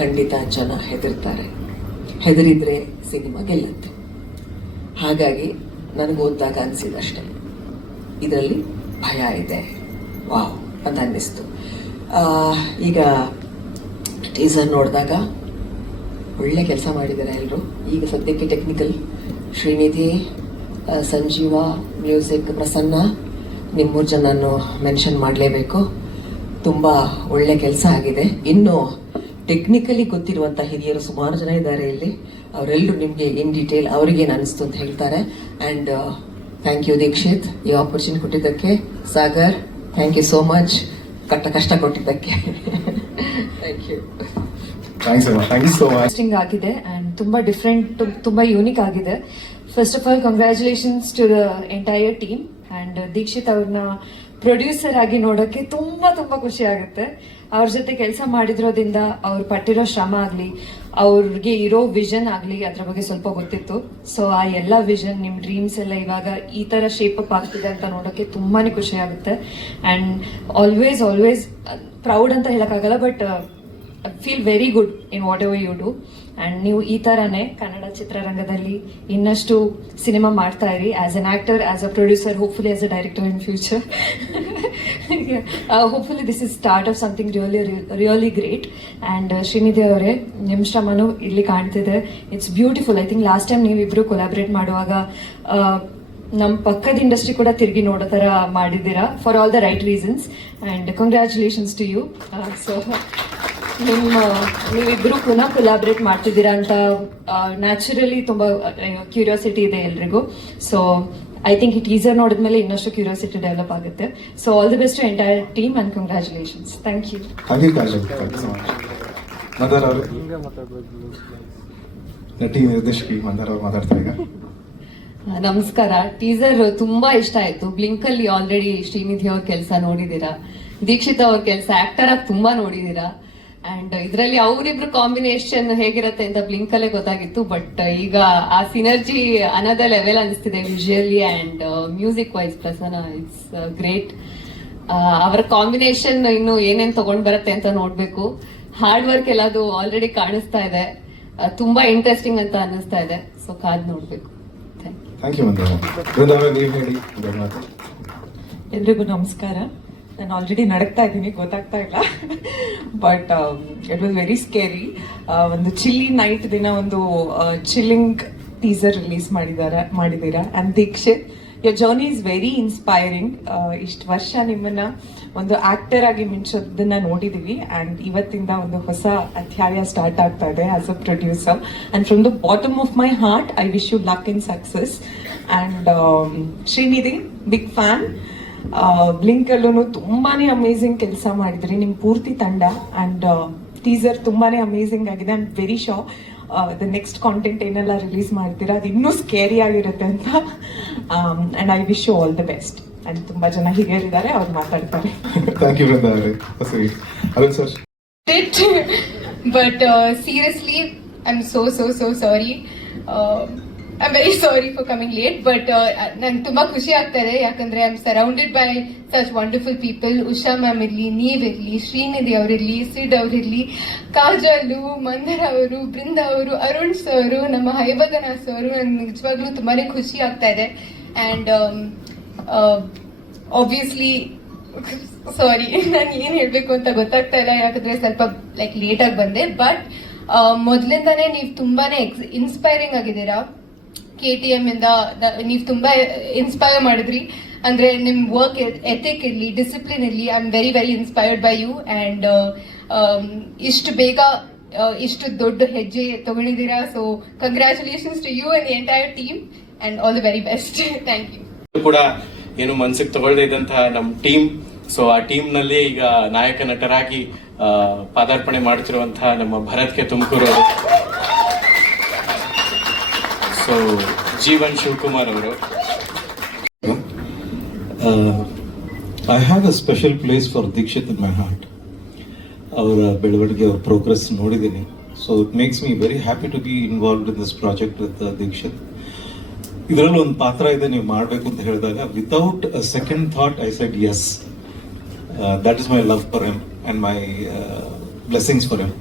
ಖಂಡಿತ ಜನ ಹೆದರ್ತಾರೆ. ಹೆದರಿದ್ರೆ ಸಿನಿಮಾ ಗೆಲ್ಲುತ್ತೆ. ಹಾಗಾಗಿ ನನಗೆ ಓದಿದಾಗ ಅನಿಸಿದಷ್ಟೇ, ಇದರಲ್ಲಿ ಭಯ ಇದೆ, ವಾವ್ ಅಂತ ಅನ್ನಿಸ್ತು. ಈಗ ಟೀಸರ್ ನೋಡಿದಾಗ ಒಳ್ಳೆ ಕೆಲಸ ಮಾಡಿದ್ದಾರೆ ಎಲ್ಲರೂ. ಈಗ ಸದ್ಯಕ್ಕೆ ಟೆಕ್ನಿಕಲ್ ಶ್ರೀನಿಧಿ, ಸಂಜೀವ, ಮ್ಯೂಸಿಕ್ ಪ್ರಸನ್ನ, ನಿಮ್ಮೂರು ಜನನ್ನು ಮೆನ್ಷನ್ ಮಾಡಲೇಬೇಕು. ತುಂಬ ಒಳ್ಳೆ ಕೆಲಸ ಆಗಿದೆ. ಇನ್ನು ಟೆಕ್ನಿಕಲಿ ಗೊತ್ತಿರುವಂಥ ಹಿರಿಯರು ಸುಮಾರು ಜನ ಇದ್ದಾರೆ ಇಲ್ಲಿ. ಅವರೆಲ್ಲರೂ ನಿಮಗೆ ಇನ್ ಡೀಟೇಲ್ ಅವ್ರಿಗೇನು ಅನಿಸ್ತು ಅಂತ ಹೇಳ್ತಾರೆ. ಆ್ಯಂಡ್ ಥ್ಯಾಂಕ್ ಯು ದೀಕ್ಷಿತ್, ಈ ಆಪರ್ಚುನಿಟಿ ಕೊಟ್ಟಿದ್ದಕ್ಕೆ. Sagar, thank you so much, ಕಷ್ಟ ಕೊಟ್ಟಿದ್ದಕ್ಕೆ. Thank you. ಇಂಟ್ರೆಸ್ಟಿಂಗ್ ಆಗಿದೆ ಆ್ಯಂಡ್ ತುಂಬ ಡಿಫ್ರೆಂಟ್, ತುಂಬ ಯೂನಿಕ್ ಆಗಿದೆ. First of all congratulations to the entire team. And Deekshith ಅವ್ರನ್ನ ಪ್ರೊಡ್ಯೂಸರ್ ಆಗಿ ನೋಡೋಕ್ಕೆ ತುಂಬ ತುಂಬ ಖುಷಿ ಆಗುತ್ತೆ. ಅವ್ರ ಜೊತೆ ಕೆಲಸ ಮಾಡಿದ್ರೋದ್ರಿಂದ ಅವ್ರು ಪಟ್ಟಿರೋ ಶ್ರಮ ಆಗಲಿ, ಅವ್ರಿಗೆ ಇರೋ ವಿಷನ್ ಆಗಲಿ, ಅದ್ರ ಬಗ್ಗೆ ಸ್ವಲ್ಪ ಗೊತ್ತಿತ್ತು. ಸೊ ಆ ಎಲ್ಲ ವಿಷನ್, ನಿಮ್ಮ ಡ್ರೀಮ್ಸ್ ಎಲ್ಲ ಇವಾಗ ಈ ಥರ ಶೇಪ್ ಅಪ್ ಆಗ್ತಿದೆ ಅಂತ ನೋಡೋಕ್ಕೆ ತುಂಬಾ ಖುಷಿ ಆಗುತ್ತೆ. ಆ್ಯಂಡ್ ಆಲ್ವೇಸ್ ಪ್ರೌಡ್ ಅಂತ ಹೇಳೋಕ್ಕಾಗಲ್ಲ, but feel very good in whatever you do. And ನೀವು ಈ ಥರನೇ ಕನ್ನಡ ಚಿತ್ರರಂಗದಲ್ಲಿ ಇನ್ನಷ್ಟು ಸಿನಿಮಾ ಮಾಡ್ತಾ ಇರಿ, as an actor, as a producer, hopefully as a director in future. Hopefully this is start of something really great. And Srinidhi ಅವರೇ, ನಿಮ್ಮ ಶ್ರಮನೂ ಇಲ್ಲಿ ಕಾಣ್ತಿದೆ. It's beautiful. I think last time ನೀವಿಬ್ಬರು ಕೊಲಾಬ್ರೇಟ್ ಮಾಡುವಾಗ ನಮ್ಮ ಪಕ್ಕದ ಇಂಡಸ್ಟ್ರಿ ಕೂಡ ತಿರುಗಿ ನೋಡೋ ಥರ ಮಾಡಿದ್ದೀರಾ, for all the right reasons. And congratulations to you. So ನೀವಿಬ್ಬರು ಪುನಃ ಕೊಲಾಬ್ರೇಟ್ ಮಾಡ್ತಿದ್ದೀರಾ ಅಂತ ನ್ಯಾಚುರಲಿ ತುಂಬ ಕ್ಯೂರಿಯಾಸಿಟಿ ಇದೆ ಎಲ್ರಿಗೂ. ಸೊ ಐ ಥಿಂಕ್ ಈ ಟೀಸರ್ ನೋಡಿದ್ಮೇಲೆ ಇನ್ನಷ್ಟು ಕ್ಯೂರಿಯಾಸಿಟಿ ಡೆವಲಪ್ ಆಗುತ್ತೆ. So all the best to entire team and congratulations. Thank you. ನಟಿ ನಿರ್ದೇಶಕಿ ಮಂದಾರ ಅವರು ಮಾತಾಡ್ತಾ ಈಗ. ನಮಸ್ಕಾರ. ಟೀಸರ್ ತುಂಬಾ ಇಷ್ಟ ಆಯ್ತು. ಬ್ಲಿಂಕ್ ಅಲ್ಲಿ ಆಲ್ರೆಡಿ ಶ್ರೀನಿಧಿ ಅವ್ರ ಕೆಲಸ ನೋಡಿದೀರಾ, ದೀಕ್ಷಿತ್ ಅವ್ರ ಕೆಲಸ ಆಕ್ಟರ್ ಆಗಿ ತುಂಬಾ ನೋಡಿದೀರಾ. ಅಂಡ್ ಇದರಲ್ಲಿ ಅವರಿಬ್ರು ಕಾಂಬಿನೇಷನ್ ಹೇಗಿರುತ್ತೆ ಅಂತ ಬ್ಲಿಂಕ್ ಅಲ್ಲೇ ಗೊತ್ತಾಗಿತ್ತು. ಬಟ್ ಈಗ ಆ ಸಿನರ್ಜಿ ಅನದರ್ ಲೆವೆಲ್ ಅನಿಸ್ತಿದೆ, visually and music wise. Prasanna, it's great. ಅವರ ಕಾಂಬಿನೇಷನ್ ಇನ್ನು ಏನೇನ್ ತಗೊಂಡ್ ಬರುತ್ತೆ ಅಂತ ನೋಡ್ಬೇಕು. ಹಾರ್ಡ್ ವರ್ಕ್ ಎಲ್ಲದು ಆಲ್ರೆಡಿ ಕಾಣಿಸ್ತಾ ಇದೆ. ತುಂಬಾ ಇಂಟ್ರೆಸ್ಟಿಂಗ್ ಅಂತ ಅನ್ನಿಸ್ತಾ ಇದೆ. ಸೊ ಕಾದ್ ನೋಡ್ಬೇಕು. Thank you. ಎಲ್ರಿಗೂ ನಮಸ್ಕಾರ. ನಾನು ಆಲ್ರೆಡಿ ನಡಕ್ತಾ ಇದ್ದೀನಿ, ಗೊತ್ತಾಗ್ತಾ ಇಲ್ಲ. But it was very scary. ಒಂದು ಚಿಲ್ಲಿ ನೈಟ್ ದಿನ ಒಂದು ಚಿಲ್ಲಿಂಗ್ ಟೀಸರ್ ರಿಲೀಸ್ ಮಾಡಿದ್ದೀರಾ. And Deekshith, your journey is very inspiring. ಇಷ್ಟು ವರ್ಷ ನಿಮ್ಮನ್ನ ಒಂದು ಆಕ್ಟರ್ ಆಗಿ ಮಿಂಚೋದನ್ನ ನೋಡಿದೀವಿ. ಆ್ಯಂಡ್ ಇವತ್ತಿಂದ ಒಂದು ಹೊಸ ಅಧ್ಯಾಯ ಸ್ಟಾರ್ಟ್ ಆಗ್ತಾ ಇದೆ as a producer. And from the bottom of my heart I wish you luck in success. And Srinidhi, big fan. Blink ಅಲ್ಲೂ ತುಂಬಾನೇ ಅಮೇಝಿಂಗ್ ಕೆಲಸ ಮಾಡಿದ್ರಿ ನಿಮ್ಮ ಪೂರ್ತಿ ತಂಡ. ಆ್ಯಂಡ್ ಟೀಸರ್ ತುಂಬಾನೇ ಅಮೇಝಿಂಗ್ ಆಗಿದೆ. I am very sure the next content ಏನೆಲ್ಲ ರಿಲೀಸ್ ಮಾಡ್ತೀರಾ ಅದು ಇನ್ನೂ ಸ್ಕೇರಿ ಆಗಿರುತ್ತೆ ಅಂತ. And I wish you all the best. And ತುಂಬಾ ಜನ ಹಿರಿಯರಿದ್ದಾರೆ, ಅವ್ರು ಮಾತಾಡ್ತಾರೆ. ಥ್ಯಾಂಕ್ ಯು ವೃಂದಾ ಅವರೇ. Arun sir. But seriously, I'm so sorry. I'm very sorry for coming late, but ನಂಗೆ ತುಂಬಾ ಖುಷಿ ಆಗ್ತಾ ಇದೆ. ಯಾಕಂದ್ರೆ I am surrounded by such wonderful people. Usha ma'am ಇರಲಿ, ನೀವಿರಲಿ, ಶ್ರೀನಿಧಿ ಅವರಿರಲಿ, ಸಿಡ್ ಅವರಿರಲಿ, ಕಾಜಲು, ಮಂದರ್ ಅವರು, ಬೃಂದ ಅವರು, ಅರುಣ್ ಸರ್, ನಮ್ಮ ಹೈಬದನಾಸ್ ಅವರು. ನನ್ಗೆ ನಿಜವಾಗ್ಲೂ ತುಂಬಾನೇ ಖುಷಿ ಆಗ್ತಾ ಇದೆ. ಆ್ಯಂಡ್ ಆಬ್ವಿಯಸ್ಲಿ ಸಾರಿ, ನಾನು ಏನು ಹೇಳಬೇಕು ಅಂತ ಗೊತ್ತಾಗ್ತಾ ಇಲ್ಲ, ಯಾಕಂದ್ರೆ ಸ್ವಲ್ಪ ಲೈಕ್ ಲೇಟಾಗಿ ಬಂದೆ. ಬಟ್ ಮೊದಲಿಂದಾನೇ ನೀವು ತುಂಬಾನೇ ಇನ್ಸ್ಪೈರಿಂಗ್ ಆಗಿದ್ದೀರಾ. KTM ಇಂದ ನೀವು ತುಂಬಾ ಇನ್ಸ್ಪೈರ್ ಮಾಡಿದ್ರಿ. ಅಂದ್ರೆ ನಿಮ್ ವರ್ಕ್ ಎಥಿಕ್ ಇರಲಿ, ಡಿಸಿಪ್ಲಿನ್ ಇರಲಿ, I am very inspired by you. And ಇಷ್ಟು ಬೇಗ ಇಷ್ಟು ದೊಡ್ಡ ಹೆಜ್ಜೆ ತಗೊಂಡಿದ್ದೀರಾ. So congratulations to you and the entire team and all the very best. Thank you. ಕೂಡ ಏನು ಮನಸ್ಸಿಗೆ ತಗೊಳ್ಳದೇ ಇದ್ದಂತಹ ನಮ್ಮ ಟೀಮ್. ಸೊ ಆ ಟೀಮ್ ನಲ್ಲಿ ಈಗ ನಾಯಕ ನಟರಾಗಿ ಪಾದಾರ್ಪಣೆ ಮಾಡುತ್ತಿರುವಂತಹ ನಮ್ಮ ಭರತ್ಗೆ ತುಮಕೂರು ಅವರು. ಸೊ ಜೀವನ್ ಶಿವಕುಮಾರ್ ಅವರು. I have a special place for Dikshit in my heart. ಅವರ ಬೆಳವಣಿಗೆ, ಅವರ ಪ್ರೋಗ್ರೆಸ್ ನೋಡಿದ್ದೀನಿ. So it makes me very happy to be involved in this project with Deekshith. ಇದರಲ್ಲಿ ಒಂದು ಪಾತ್ರ ಇದೆ, ನೀವು ಮಾಡಬೇಕು ಅಂತ ಹೇಳಿದಾಗ without a second thought I said yes. That is my love for him and my blessings for him.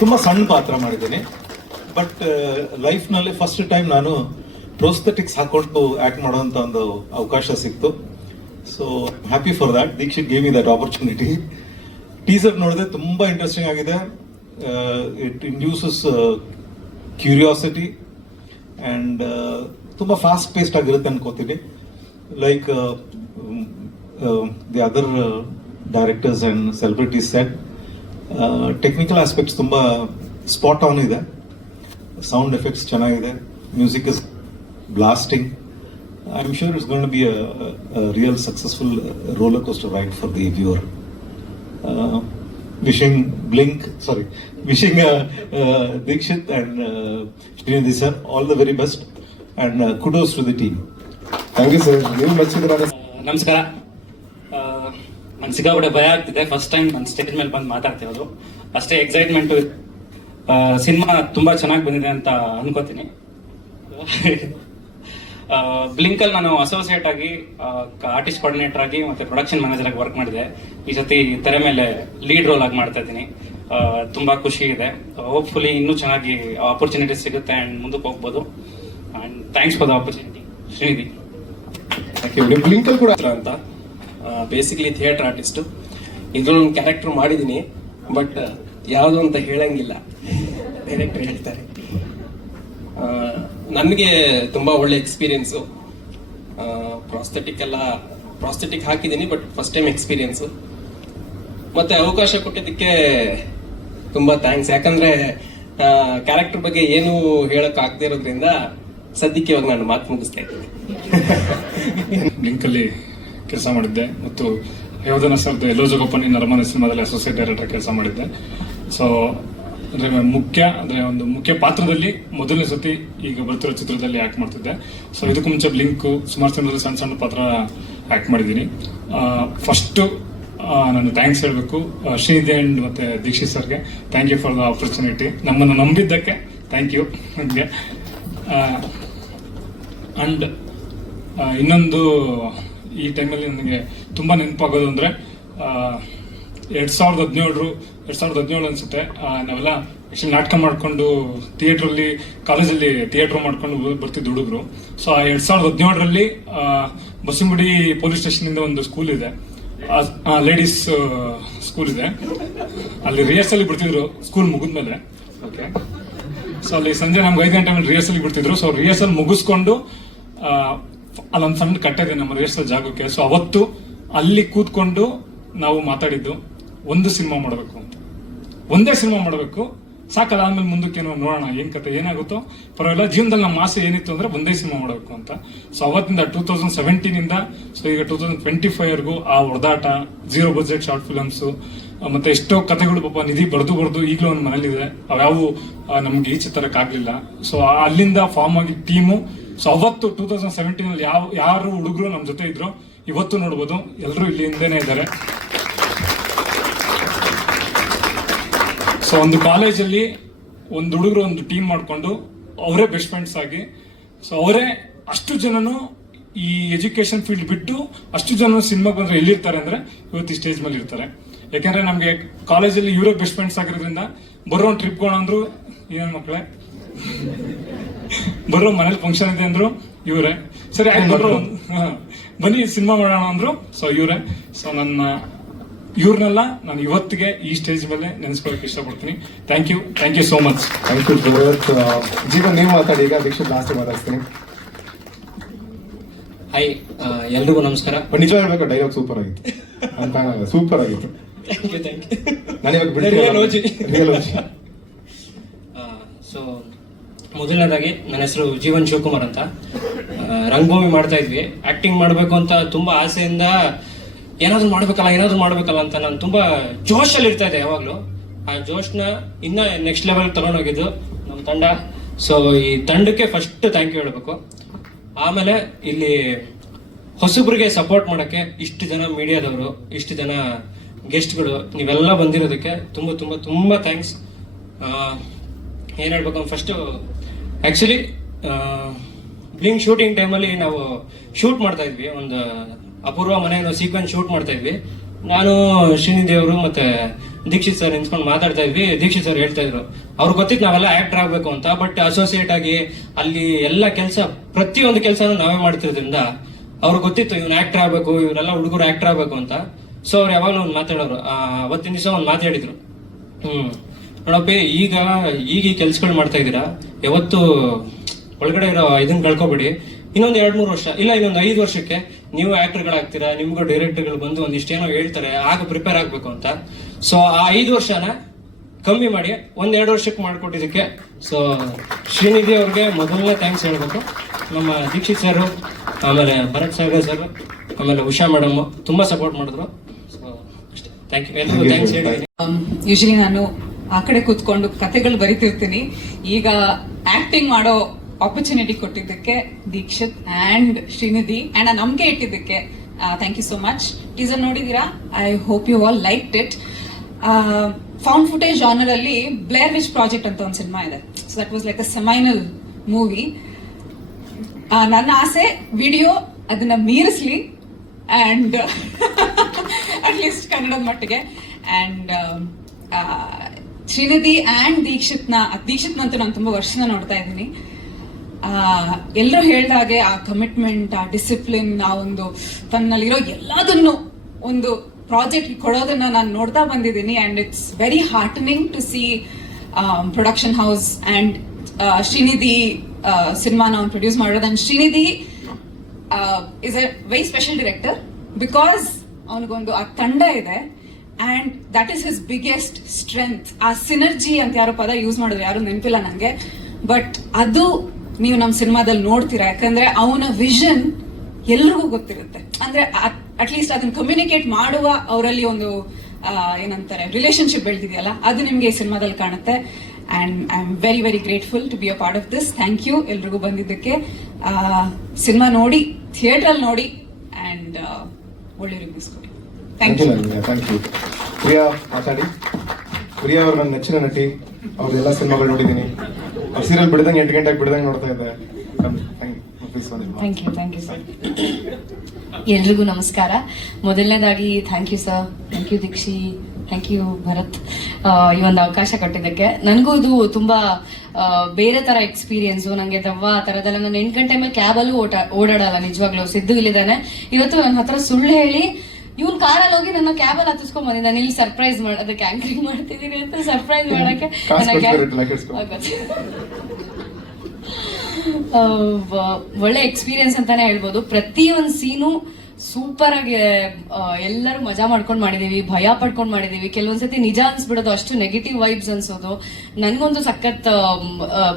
ತುಂಬ ಸಣ್ಣ ಪಾತ್ರ ಮಾಡಿದ್ದೀನಿ. ಬಟ್ ಲೈಫ್ನಲ್ಲಿ ಫಸ್ಟ್ ಟೈಮ್ ನಾನು ಪ್ರೋಸ್ಥೆಟಿಕ್ಸ್ ಹಾಕೊಂಡು ಆ್ಯಕ್ಟ್ ಮಾಡೋವಂಥ ಒಂದು ಅವಕಾಶ ಸಿಕ್ತು. So happy for that. Deekshith gave me that opportunity. Teaser ನೋಡಿದ್ರೆ ತುಂಬ ಇಂಟ್ರೆಸ್ಟಿಂಗ್ ಆಗಿದೆ. ಇಟ್ ಇಂಡ್ಯೂಸಸ್ ಕ್ಯೂರಿಯಾಸಿಟಿ ಆ್ಯಂಡ್ ತುಂಬ ಫಾಸ್ಟ್ ಪೇಸ್ಡ್ ಆಗಿರುತ್ತೆ ಅನ್ಕೋತೀನಿ. Like the other directors and celebrities set, technical aspects ತುಂಬ ಸ್ಪಾಟ್ ಆನ್ ಇದೆ. ಸೌಂಡ್ ಎಫೆಕ್ಟ್ಸ್ ಚೆನ್ನಾಗಿದೆ. Music is blasting. I am sure it's going to be a real successful roller coaster ride for the viewer. Wishing Dikshit and Srinidhi sir all the very best and kudos to the team. Thank you sir. ನೀವು ಮೆಚ್ಚಿದ್ರೆ ನಮಸ್ಕಾರ. ನಂಗೆ ಸಿಕ್ಕಾಪಟ್ಟೆ ಭಯ ಆಗ್ತಿದೆ. First time ನಾನು stage ಮೇಲೆ ಬಂದು ಮಾತಾಡ್ತಿರೋದು. ಅಷ್ಟೇ ಎಕ್ಸೈಟ್ಮೆಂಟು. ಸಿನಿಮಾ ತುಂಬ ಚೆನ್ನಾಗಿ ಬಂದಿದೆ ಅಂತ ಅನ್ಕೋತೀನಿ. ಬ್ಲಿಂಕಲ್ಲಿ ನಾನು ಅಸೋಸಿಯೇಟ್ ಆಗಿ ಆರ್ಟಿಸ್ಟ್ ಕೋಆರ್ಡಿನೇಟರ್ ಆಗಿ ಮತ್ತು ಪ್ರೊಡಕ್ಷನ್ ಮ್ಯಾನೇಜರ್ ಆಗಿ ವರ್ಕ್ ಮಾಡಿದೆ. ಈ ಸತಿ ತೆರೆ ಮೇಲೆ ಲೀಡ್ ರೋಲ್ ಆಗಿ ಮಾಡ್ತಾ ಇದ್ದೀನಿ. ತುಂಬ ಖುಷಿ ಇದೆ. ಹೋಪ್ಫುಲಿ ಇನ್ನೂ ಚೆನ್ನಾಗಿ ಆಪರ್ಚುನಿಟಿ ಸಿಗುತ್ತೆ ಆ್ಯಂಡ್ ಮುಂದಕ್ಕೆ ಹೋಗ್ಬೋದು. And thanks for the opportunity. Srinidhi. Thank you. ನೀವು ಬ್ಲಿಂಕಲ್ ಕೂಡ ಅಂತ ಬೇಸಿಕಲಿ ಥಿಯೇಟರ್ ಆರ್ಟಿಸ್ಟು. ಇದ್ರಲ್ಲಿ ಒಂದು ಕ್ಯಾರೆಕ್ಟರ್ ಮಾಡಿದ್ದೀನಿ, ಬಟ್ ಯಾವುದು ಅಂತ ಹೇಳಂಗಿಲ್ಲ, ಡೈರೆಕ್ಟರ್ ಹೇಳ್ತಾರೆ. ನನಗೆ ತುಂಬ ಒಳ್ಳೆ ಎಕ್ಸ್ಪೀರಿಯನ್ಸು. ಪ್ರಾಸ್ಥೆಟಿಕ್ ಹಾಕಿದ್ದೀನಿ, ಬಟ್ ಫಸ್ಟ್ ಟೈಮ್ ಎಕ್ಸ್ಪೀರಿಯನ್ಸು. ಮತ್ತೆ ಅವಕಾಶ ಕೊಟ್ಟಿದ್ದಕ್ಕೆ ತುಂಬ ಥ್ಯಾಂಕ್ಸ್. ಯಾಕಂದರೆ ಕ್ಯಾರೆಕ್ಟರ್ ಬಗ್ಗೆ ಏನು ಹೇಳೋಕೆ ಆಗದೆ ಇರೋದ್ರಿಂದ ಸದ್ಯಕ್ಕೆ ಇವಾಗ ನಾನು ಮಾತು ಮುಗಿಸ್ತಾ ಇದ್ದೀನಿ. ಬ್ಲಿಂಕಲ್ಲಿ ಕೆಲಸ ಮಾಡಿದ್ದೆ ಮತ್ತು ಯೋಧನ ಸರ್ದು ಎಲ್ಲೋ ಜೋಗಪ್ಪನಿ ನರಮನೆ ಸಿನಿಮಾದಲ್ಲಿ ಅಸೋಸಿಯೇಟ್ ಡೈರೆಕ್ಟರ್ ಕೆಲಸ ಮಾಡಿದ್ದೆ. ಸೊ ಅಂದರೆ ಒಂದು ಮುಖ್ಯ ಪಾತ್ರದಲ್ಲಿ ಮೊದಲನೇ ಸತಿ ಈಗ ಬರ್ತಿರೋ ಚಿತ್ರದಲ್ಲಿ ಆ್ಯಕ್ಟ್ ಮಾಡ್ತಿದ್ದೆ. ಸೊ ಇದಕ್ಕೂ ಮುಂಚೆ ಬ್ಲಿಂಕು ಸುಮಾರು ಸಿನಿಮಾದಲ್ಲಿ ಸಣ್ಣ ಸಣ್ಣ ಪಾತ್ರ ಆ್ಯಕ್ಟ್ ಮಾಡಿದ್ದೀನಿ. ಫಸ್ಟು ನಾನು ಥ್ಯಾಂಕ್ಸ್ ಹೇಳಬೇಕು ಶ್ರೀನಿಧಿ ಆ್ಯಂಡ್ ಮತ್ತು ದೀಕ್ಷಿತ್ ಸರ್ಗೆ. Thank you for the opportunity. ನಮ್ಮನ್ನು ನಂಬಿದ್ದಕ್ಕೆ ಥ್ಯಾಂಕ್ ಯು ನನಗೆ. ಆ್ಯಂಡ್ ಇನ್ನೊಂದು ಈ ಟೈಮಲ್ಲಿ ನನಗೆ ತುಂಬ ನೆನಪಾಗೋದು ಅಂದರೆ 2017 ಅನಿಸುತ್ತೆ. ನಾವೆಲ್ಲ ಆ್ಯಕ್ಚುಲಿ ನಾಟಕ ಮಾಡಿಕೊಂಡು ಥಿಯೇಟ್ರಲ್ಲಿ ಕಾಲೇಜಲ್ಲಿ ಥಿಯೇಟ್ರ್ ಮಾಡ್ಕೊಂಡು ಬರ್ತಿದ್ದು ಹುಡುಗರು. ಸೊ ಆ 2017ರಲ್ಲಿ ಬಸಂಗುಡಿ ಪೊಲೀಸ್ ಸ್ಟೇಷನಿಂದ ಒಂದು ಸ್ಕೂಲ್ ಇದೆ, ಲೇಡೀಸ್ ಸ್ಕೂಲ್ ಇದೆ. ಅಲ್ಲಿ ರಿಹರ್ಸಲ್ ಬಿಡ್ತಿದ್ರು ಸ್ಕೂಲ್ ಮುಗಿದ್ಮೇಲೆ. ಓಕೆ. ಸೊ ಅಲ್ಲಿ ಸಂಜೆ ನಮ್ಗೆ 5 ಗಂಟೆ ಮೇಲೆ ರಿಹರ್ಸಲ್ ಬಿಡ್ತಿದ್ರು. ಸೊ ರಿಹರ್ಸಲ್ ಮುಗಿಸ್ಕೊಂಡು ಅಲ್ಲೊಂದು ಸಣ್ಣ ಕಟ್ಟಿದೆ ನಮ್ಮ ರಿಹರ್ಸಲ್ ಜಾಗಕ್ಕೆ. ಸೊ ಅವತ್ತು ಅಲ್ಲಿ ಕೂತ್ಕೊಂಡು ನಾವು ಮಾತಾಡಿದ್ದು ಒಂದು ಸಿನಿಮಾ ಮಾಡಬೇಕು ಅಂತ. ಒಂದೇ ಸಿನಿಮಾ ಮಾಡಬೇಕು, ಸಾಕಲ್ಲ, ಆದ್ಮೇಲೆ ಮುಂದಕ್ಕೆ ನೋಡೋಣ ಏನ್ ಕತೆ ಏನಾಗುತ್ತೋ ಪರವಾಗಿಲ್ಲ. ಜೀವನದಲ್ಲಿ ನಮ್ಮ ಆಸೆ ಏನಿತ್ತು ಅಂದ್ರೆ ಒಂದೇ ಸಿನಿಮಾ ಮಾಡಬೇಕು ಅಂತ. ಸೊ ಅವತ್ತಿಂದ 2017 ಸೊ ಈಗ 2025 ಆ ಹೊಡೆದಾಟ, 0 ಬಜೆಟ್ ಶಾರ್ಟ್ ಫಿಲಮ್ಸ್, ಮತ್ತೆ ಎಷ್ಟೋ ಕಥೆಗಳು ಪಾಪ ನಿಧಿ ಬರ್ದು ಈಗಲೂ ಒಂದು ಮನೇಲಿದೆ. ಅವ್ಯಾವು ನಮ್ಗೆ ಈಚೆ ತರಕ್ಕಾಗ್ಲಿಲ್ಲ. ಸೊ ಅಲ್ಲಿಂದ ಫಾರ್ಮ್ ಆಗಿ ಟೀಮು. ಸೊ ಅವತ್ತು 2017 ಯಾರು ಹುಡುಗರು ನಮ್ಮ ಜೊತೆ ಇದ್ರು ಇವತ್ತು ನೋಡ್ಬೋದು, ಎಲ್ಲರೂ ಇಲ್ಲಿ ಹಿಂದೆನೆ ಇದ್ದಾರೆ. ಸೊ ಒಂದು ಕಾಲೇಜಲ್ಲಿ ಒಂದು ಹುಡುಗರು ಒಂದು ಟೀಮ್ ಮಾಡ್ಕೊಂಡು ಅವರೇ ಬೆಸ್ಟ್ ಫ್ರೆಂಡ್ಸ್ ಆಗಿ, ಸೊ ಅವರೇ ಅಷ್ಟು ಜನನು ಈ ಎಜುಕೇಶನ್ ಫೀಲ್ಡ್ ಬಿಟ್ಟು ಅಷ್ಟು ಜನ ಸಿನಿಮಾಗೆ ಬಂದ್ರೆ ಎಲ್ಲಿರ್ತಾರೆ ಅಂದ್ರೆ ಇವತ್ತು ಈ ಸ್ಟೇಜ್ ಮೇಲೆ ಇರ್ತಾರೆ. ಯಾಕಂದ್ರೆ ನಮ್ಗೆ ಕಾಲೇಜಲ್ಲಿ ಇವರೇ ಬೆಸ್ಟ್ ಫ್ರೆಂಡ್ಸ್ ಆಗಿರೋದ್ರಿಂದ ಬರೋ ಒಂದು ಟ್ರಿಪ್ಗೋಣ ಅಂದ್ರು ಏನ್ ಮಕ್ಕಳೇ, ಬರೋ ಮನೇಲಿ ಫಂಕ್ಷನ್ ಇದೆ ಅಂದ್ರು ಇವರೇ, ಸರಿ ಆಯ್ತು ಬರೋ ಬನ್ನಿ ಸಿನಿಮಾ ಮಾಡೋಣ ಅಂದ್ರು ಸೊ ಇವರೇ. ಸೊ ಇವ್ರನ್ನೆಲ್ಲ ನಾನು ಇವತ್ತಿಗೆ ಈ ಸ್ಟೇಜ್ ಮೇಲೆ ನೆನೆಸ್ಕೊಳ್ಳೋಕೆ ಇಷ್ಟಪಡ್ತೀನಿ. Thank you so much. Thank you. Jeevan ನೀವು ಮಾತಾಡಿ, ಈಗ ದೀಕ್ಷಿತ್ ಲಾಸ್ಟ್ ಮಾತಾಡ್ತೀನಿ. ಹಾಯ್, ಎಲ್ರಿಗೂ ನಮಸ್ಕಾರ. ನಿಜ ಹೇಳ್ಬೇಕು, ಡೈಲಾಗ್ ಸೂಪರ್ ಆಗಿತ್ತು ಅಂತ. ಸೂಪರ್ ಆಗಿತ್ತು. ನಾನು ಇವಾಗ ಬಿಡ್ತೀನಿ. ಸೊ ಮೊದಲನೇದಾಗಿ ನನ್ನ ಹೆಸರು ಜೀವನ್ ಶಿವಕುಮಾರ್ ಅಂತ. ರಂಗಭೂಮಿ ಮಾಡ್ತಾ ಇದ್ವಿ. ಆಕ್ಟಿಂಗ್ ಮಾಡಬೇಕು ಅಂತ ತುಂಬಾ ಆಸೆಯಿಂದ ಏನಾದ್ರು ಮಾಡ್ಬೇಕಲ್ಲ ಅಂತ ನಾನು ತುಂಬಾ ಜೋಶಲ್ಲಿ ಇರ್ತಾ ಇದ್ದೆ ಯಾವಾಗ್ಲೂ. ಆ ಜೋಶ್ನ ಇನ್ನ ನೆಕ್ಸ್ಟ್ ಲೆವೆಲ್ ತಗೊಂಡೋಗಿದ್ದು ನಮ್ಮ ತಂಡ. ಸೊ ಈ ತಂಡಕ್ಕೆ ಫಸ್ಟ್ ಥ್ಯಾಂಕ್ ಯು ಹೇಳ್ಬೇಕು. ಆಮೇಲೆ ಇಲ್ಲಿ ಹೊಸಬ್ರಿಗೆ ಸಪೋರ್ಟ್ ಮಾಡಕ್ಕೆ ಇಷ್ಟು ಜನ ಮೀಡಿಯಾದವರು, ಇಷ್ಟು ಜನ ಗೆಸ್ಟ್ಗಳು, ನೀವೆಲ್ಲ ಬಂದಿರೋದಕ್ಕೆ ತುಂಬಾ ತುಂಬಾ ತುಂಬಾ ಥ್ಯಾಂಕ್ಸ್. ಏನ್ ಹೇಳ್ಬೇಕು, ಫಸ್ಟ್ ಆಕ್ಚುಲಿ ಬ್ಲಿಂಕ್ ಶೂಟಿಂಗ್ ಟೈಮಲ್ಲಿ ನಾವು ಶೂಟ್ ಮಾಡ್ತಾ ಇದ್ವಿ. ಒಂದು ಅಪೂರ್ವ ಮನೆ ಸೀಕ್ವೆನ್ಸ್ ಶೂಟ್ ಮಾಡ್ತಾ ಇದ್ವಿ. ನಾನು ಶ್ರೀನಿಧಿ ಅವರು ಮತ್ತೆ ದೀಕ್ಷಿತ್ ಸರ್ ನಿಂತ್ಕೊಂಡು ಮಾತಾಡ್ತಾ ಇದ್ವಿ. ದೀಕ್ಷಿತ್ ಸರ್ ಹೇಳ್ತಾ ಇದ್ರು ಅವ್ರಿಗೆ ಗೊತ್ತಿತ್ತು ನಾವೆಲ್ಲ ಆಕ್ಟರ್ ಆಗ್ಬೇಕು ಅಂತ, ಬಟ್ ಅಸೋಸಿಯೇಟ್ ಆಗಿ ಅಲ್ಲಿ ಎಲ್ಲ ಕೆಲಸ ಪ್ರತಿಯೊಂದು ಕೆಲಸನೂ ನಾವೇ ಮಾಡ್ತಿರೋದ್ರಿಂದ ಅವ್ರಿಗೆ ಗೊತ್ತಿತ್ತು ಇವ್ನು ಆಕ್ಟರ್ ಆಗ್ಬೇಕು, ಇವರೆಲ್ಲ ಹುಡುಗರು ಆಕ್ಟರ್ ಆಗ್ಬೇಕು ಅಂತ. ಸೊ ಅವ್ರು ಯಾವಾಗಲೂ ಒಂದು ಮಾತಾಡೋರು. ಅವತ್ತಿನ ದಿವಸ ಒಂದು ಮಾತಾಡಿದ್ರು, ನೋಡಪ್ಪಿ ಈಗ ಈ ಕೆಲ್ಸಗಳು ಮಾಡ್ತಾ ಇದ್ದೀರಾ, ಯಾವತ್ತು ಒಳಗಡೆ ಇರೋ ಇದನ್ನ ಕಳ್ಕೊಬೇಡಿ. ಇನ್ನೊಂದು 2-3 ವರ್ಷ ಇಲ್ಲ ಇನ್ನೊಂದು 5 ವರ್ಷಕ್ಕೆ ನೀವು ಆಕ್ಟರ್ಗಳಾಗ್ತೀರಾ, ನಿಮ್ಗೂ ಡೈರೆಕ್ಟರ್ಗಳು ಬಂದು ಒಂದಿಷ್ಟೇನೋ ಹೇಳ್ತಾರೆ, ಆಗ ಪ್ರಿಪೇರ್ ಆಗ್ಬೇಕು ಅಂತ. ಸೊ ಆ 5 ವರ್ಷನ ಕಮ್ಮಿ ಮಾಡಿ 1-2 ವರ್ಷಕ್ಕೆ ಮಾಡ್ಕೊಟ್ಟಿದ್ದಕ್ಕೆ ಸೊ ಶ್ರೀನಿಧಿ ಅವ್ರಿಗೆ ಮೊದಲನೇ ಥ್ಯಾಂಕ್ಸ್ ಹೇಳ್ಬೇಕು. ನಮ್ಮ ದೀಕ್ಷಿತ್ ಸರ್, ಆಮೇಲೆ ಭರತ್ ಸಾಗರ್ ಸರ್, ಆಮೇಲೆ ಉಷಾ ಮೇಡಮ್ ತುಂಬಾ ಸಪೋರ್ಟ್ ಮಾಡಿದ್ರು. ಸೊ ಅಷ್ಟೇ, ಥ್ಯಾಂಕ್ ಯು ಎಲ್ರಿಗೂ ಥ್ಯಾಂಕ್ಸ್ ಹೇಳಿ. ಯೂಶಲಿ ನಾನು ಆ ಕಡೆ ಕೂತ್ಕೊಂಡು ಕತೆಗಳು ಬರಿತಿರ್ತೀನಿ. ಈಗ ಆಕ್ಟಿಂಗ್ ಮಾಡೋ ಆಪರ್ಚುನಿಟಿ ಕೊಟ್ಟಿದ್ದಕ್ಕೆ ದೀಕ್ಷಿತ್ ಅಂಡ್ ಶ್ರೀನಿಧಿ ಅಂಡ್ ಆ ನಂಬಿಕೆ ಇಟ್ಟಿದ್ದಕ್ಕೆ thank you so much. Teaser ನೋಡಿದೀರಾ? I hope you all liked it. Found footage genre ಅಲ್ಲಿ ಬ್ಲೇರ್ ವಿಚ್ ಪ್ರಾಜೆಕ್ಟ್ ಅಂತ ಒಂದು ಸಿನಿಮಾ ಇದೆ. So that was like a seminal movie. ನನ್ನ ಆಸೆ ವಿಡಿಯೋ ಅದನ್ನ ಮೀರಿಸ್ಲಿ ಅಂಡ್ ಅಟ್ಲೀಸ್ಟ್ ಕನ್ನಡದ ಮಟ್ಟಿಗೆ. ಅಂಡ್ ಶ್ರೀನಿಧಿ ಅಂಡ್ ದೀಕ್ಷಿತ್ನಂತೂ ನಾನು ತುಂಬಾ ವರ್ಷನ ನೋಡ್ತಾ ಇದ್ದೀನಿ. ಎಲ್ಲರೂ ಹೇಳ್ದಾಗೆ ಆ ಕಮಿಟ್ಮೆಂಟ್, ಆ ಡಿಸಿಪ್ಲಿನ್, ಆ ಒಂದು ತನ್ನಲ್ಲಿರೋ ಎಲ್ಲದನ್ನು ಒಂದು ಪ್ರಾಜೆಕ್ಟ್ ಕೊಡೋದನ್ನ ನಾನು ನೋಡ್ತಾ ಬಂದಿದ್ದೀನಿ. And it's very heartening to see production house and Srinidhi ಸಿನಿಮಾನ ಅವ್ನು ಪ್ರೊಡ್ಯೂಸ್ ಮಾಡೋದು. And Srinidhi is a very special director because ಅವನಿಗೊಂದು ಆ ತಂಡ ಇದೆ and that is his biggest strength. ಆ ಸಿನರ್ಜಿ ಅಂತ ಯಾರೋ ಪದ ಯೂಸ್ ಮಾಡಿದ್ರು, ಯಾರು ನೆನಪಿಲ್ಲ ನಂಗೆ, ಬಟ್ ಅದು ನೀವು ನಮ್ಮ ಸಿನಿಮಾದಲ್ಲಿ ನೋಡ್ತೀರಾ. ಯಾಕಂದ್ರೆ ಅವನ ವಿಷನ್ ಎಲ್ರಿಗೂ ಗೊತ್ತಿರುತ್ತೆ. ಅಂದ್ರೆ ಅಟ್ಲೀಸ್ಟ್ ಅದನ್ನ ಕಮ್ಯುನಿಕೇಟ್ ಮಾಡುವ ಅವರಲ್ಲಿ ಒಂದು ಏನಂತಾರೆ ರಿಲೇಶನ್ಶಿಪ್ ಬೆಳೆದಿದೆಯಲ್ಲ, ಅದು ನಿಮ್ಗೆ ಈ ಸಿನಿಮಾದಲ್ಲಿ ಕಾಣುತ್ತೆ. And I am very very grateful to be a part of this. Thank you ಎಲ್ರಿಗೂ ಬಂದಿದ್ದಕ್ಕೆ. ಸಿನಿಮಾ ನೋಡಿ, ಥಿಯೇಟರ್ ಅಲ್ಲಿ ನೋಡಿ ಅಂಡ್ ಒಳ್ಳೆ ರಿವ್ಯೂಸ್ ಕೊಡಿ. Thank you. Thank you. Priya ಮಾತಾಡಿ. ಪ್ರಿಯಾ ಅವ್ರ ನನ್ನ ನೆಚ್ಚಿನ ನಟಿ. ಅವ್ರದ್ದೆಲ್ಲ ಸಿನಿಮಾಗಳು ನೋಡಿದ್ದೀನಿ. ಅವ್ರ ಸೀರಿಯಲ್ ಬಿಡ್ದಂಗೆ 8 ಗಂಟೆಗೆ ಬಿಡ್ದಂಗೆ ನೋಡ್ತಾ ಇದ್ದೆ. Thank you sir. ಎಲ್ರಿಗೂ ನಮಸ್ಕಾರ. ಮೊದಲನೇದಾಗಿ thank you sir, thank you Deekshi, thank you Bharat ಈ ಒಂದು ಅವಕಾಶ ಕೊಟ್ಟಿದ್ದಕ್ಕೆ. ನನಗೂ ಇದು ತುಂಬಾ ಬೇರೆ ತರ ಎಕ್ಸ್ಪೀರಿಯನ್ಸು. ನಂಗೆ ದವ್ವ ಆ ತರದೆಲ್ಲ ನಾನು 8 ಗಂಟೆ ಮೇಲೆ ಕ್ಯಾಬಲ್ಲೂ ಓಡಾಡಲ್ಲ ನಿಜವಾಗ್ಲೂ. ಸಿದ್ದು ಇಲ್ಲಿದ್ದಾನೆ. ಇವತ್ತು ನನ್ನ ಹತ್ರ ಸುಳ್ಳು ಹೇಳಿ ಇವ್ನು ಕಾರಲ್ಲಿ ಹೋಗಿ ನನ್ನ ಕ್ಯಾಬಲ್ಲಿ ಹತ್ತಿಸ್ಕೊಂಡ್ ಬಂದಿದ್ದಾನೆ. ಇಲ್ಲಿ ಸರ್ಪ್ರೈಸ್ ಮಾಡೋದಕ್ಕೆ ಆಂಕರಿಂಗ್ ಮಾಡ್ತಿದ್ದೀನಿ ಅಂತ ಸರ್ಪ್ರೈಸ್ ಮಾಡಕ್ಕೆ ಒಳ್ಳೆ ಎಕ್ಸ್ಪೀರಿಯನ್ಸ್ ಅಂತಾನೆ ಹೇಳ್ಬೋದು. ಪ್ರತಿಯೊಂದು ಸೀನು ಸೂಪರ್ ಆಗಿ ಎಲ್ಲರೂ ಮಜಾ ಮಾಡ್ಕೊಂಡು ಮಾಡಿದೀವಿ, ಭಯ ಪಡ್ಕೊಂಡು ಮಾಡಿದೀವಿ. ಕೆಲವೊಂದ್ಸತಿ ನಿಜ ಅನ್ಸ್ಬಿಡೋದು, ಅಷ್ಟು ನೆಗೆಟಿವ್ ವೈಬ್ಸ್ ಅನ್ಸೋದು. ನನ್ಗೊಂದು ಸಖತ್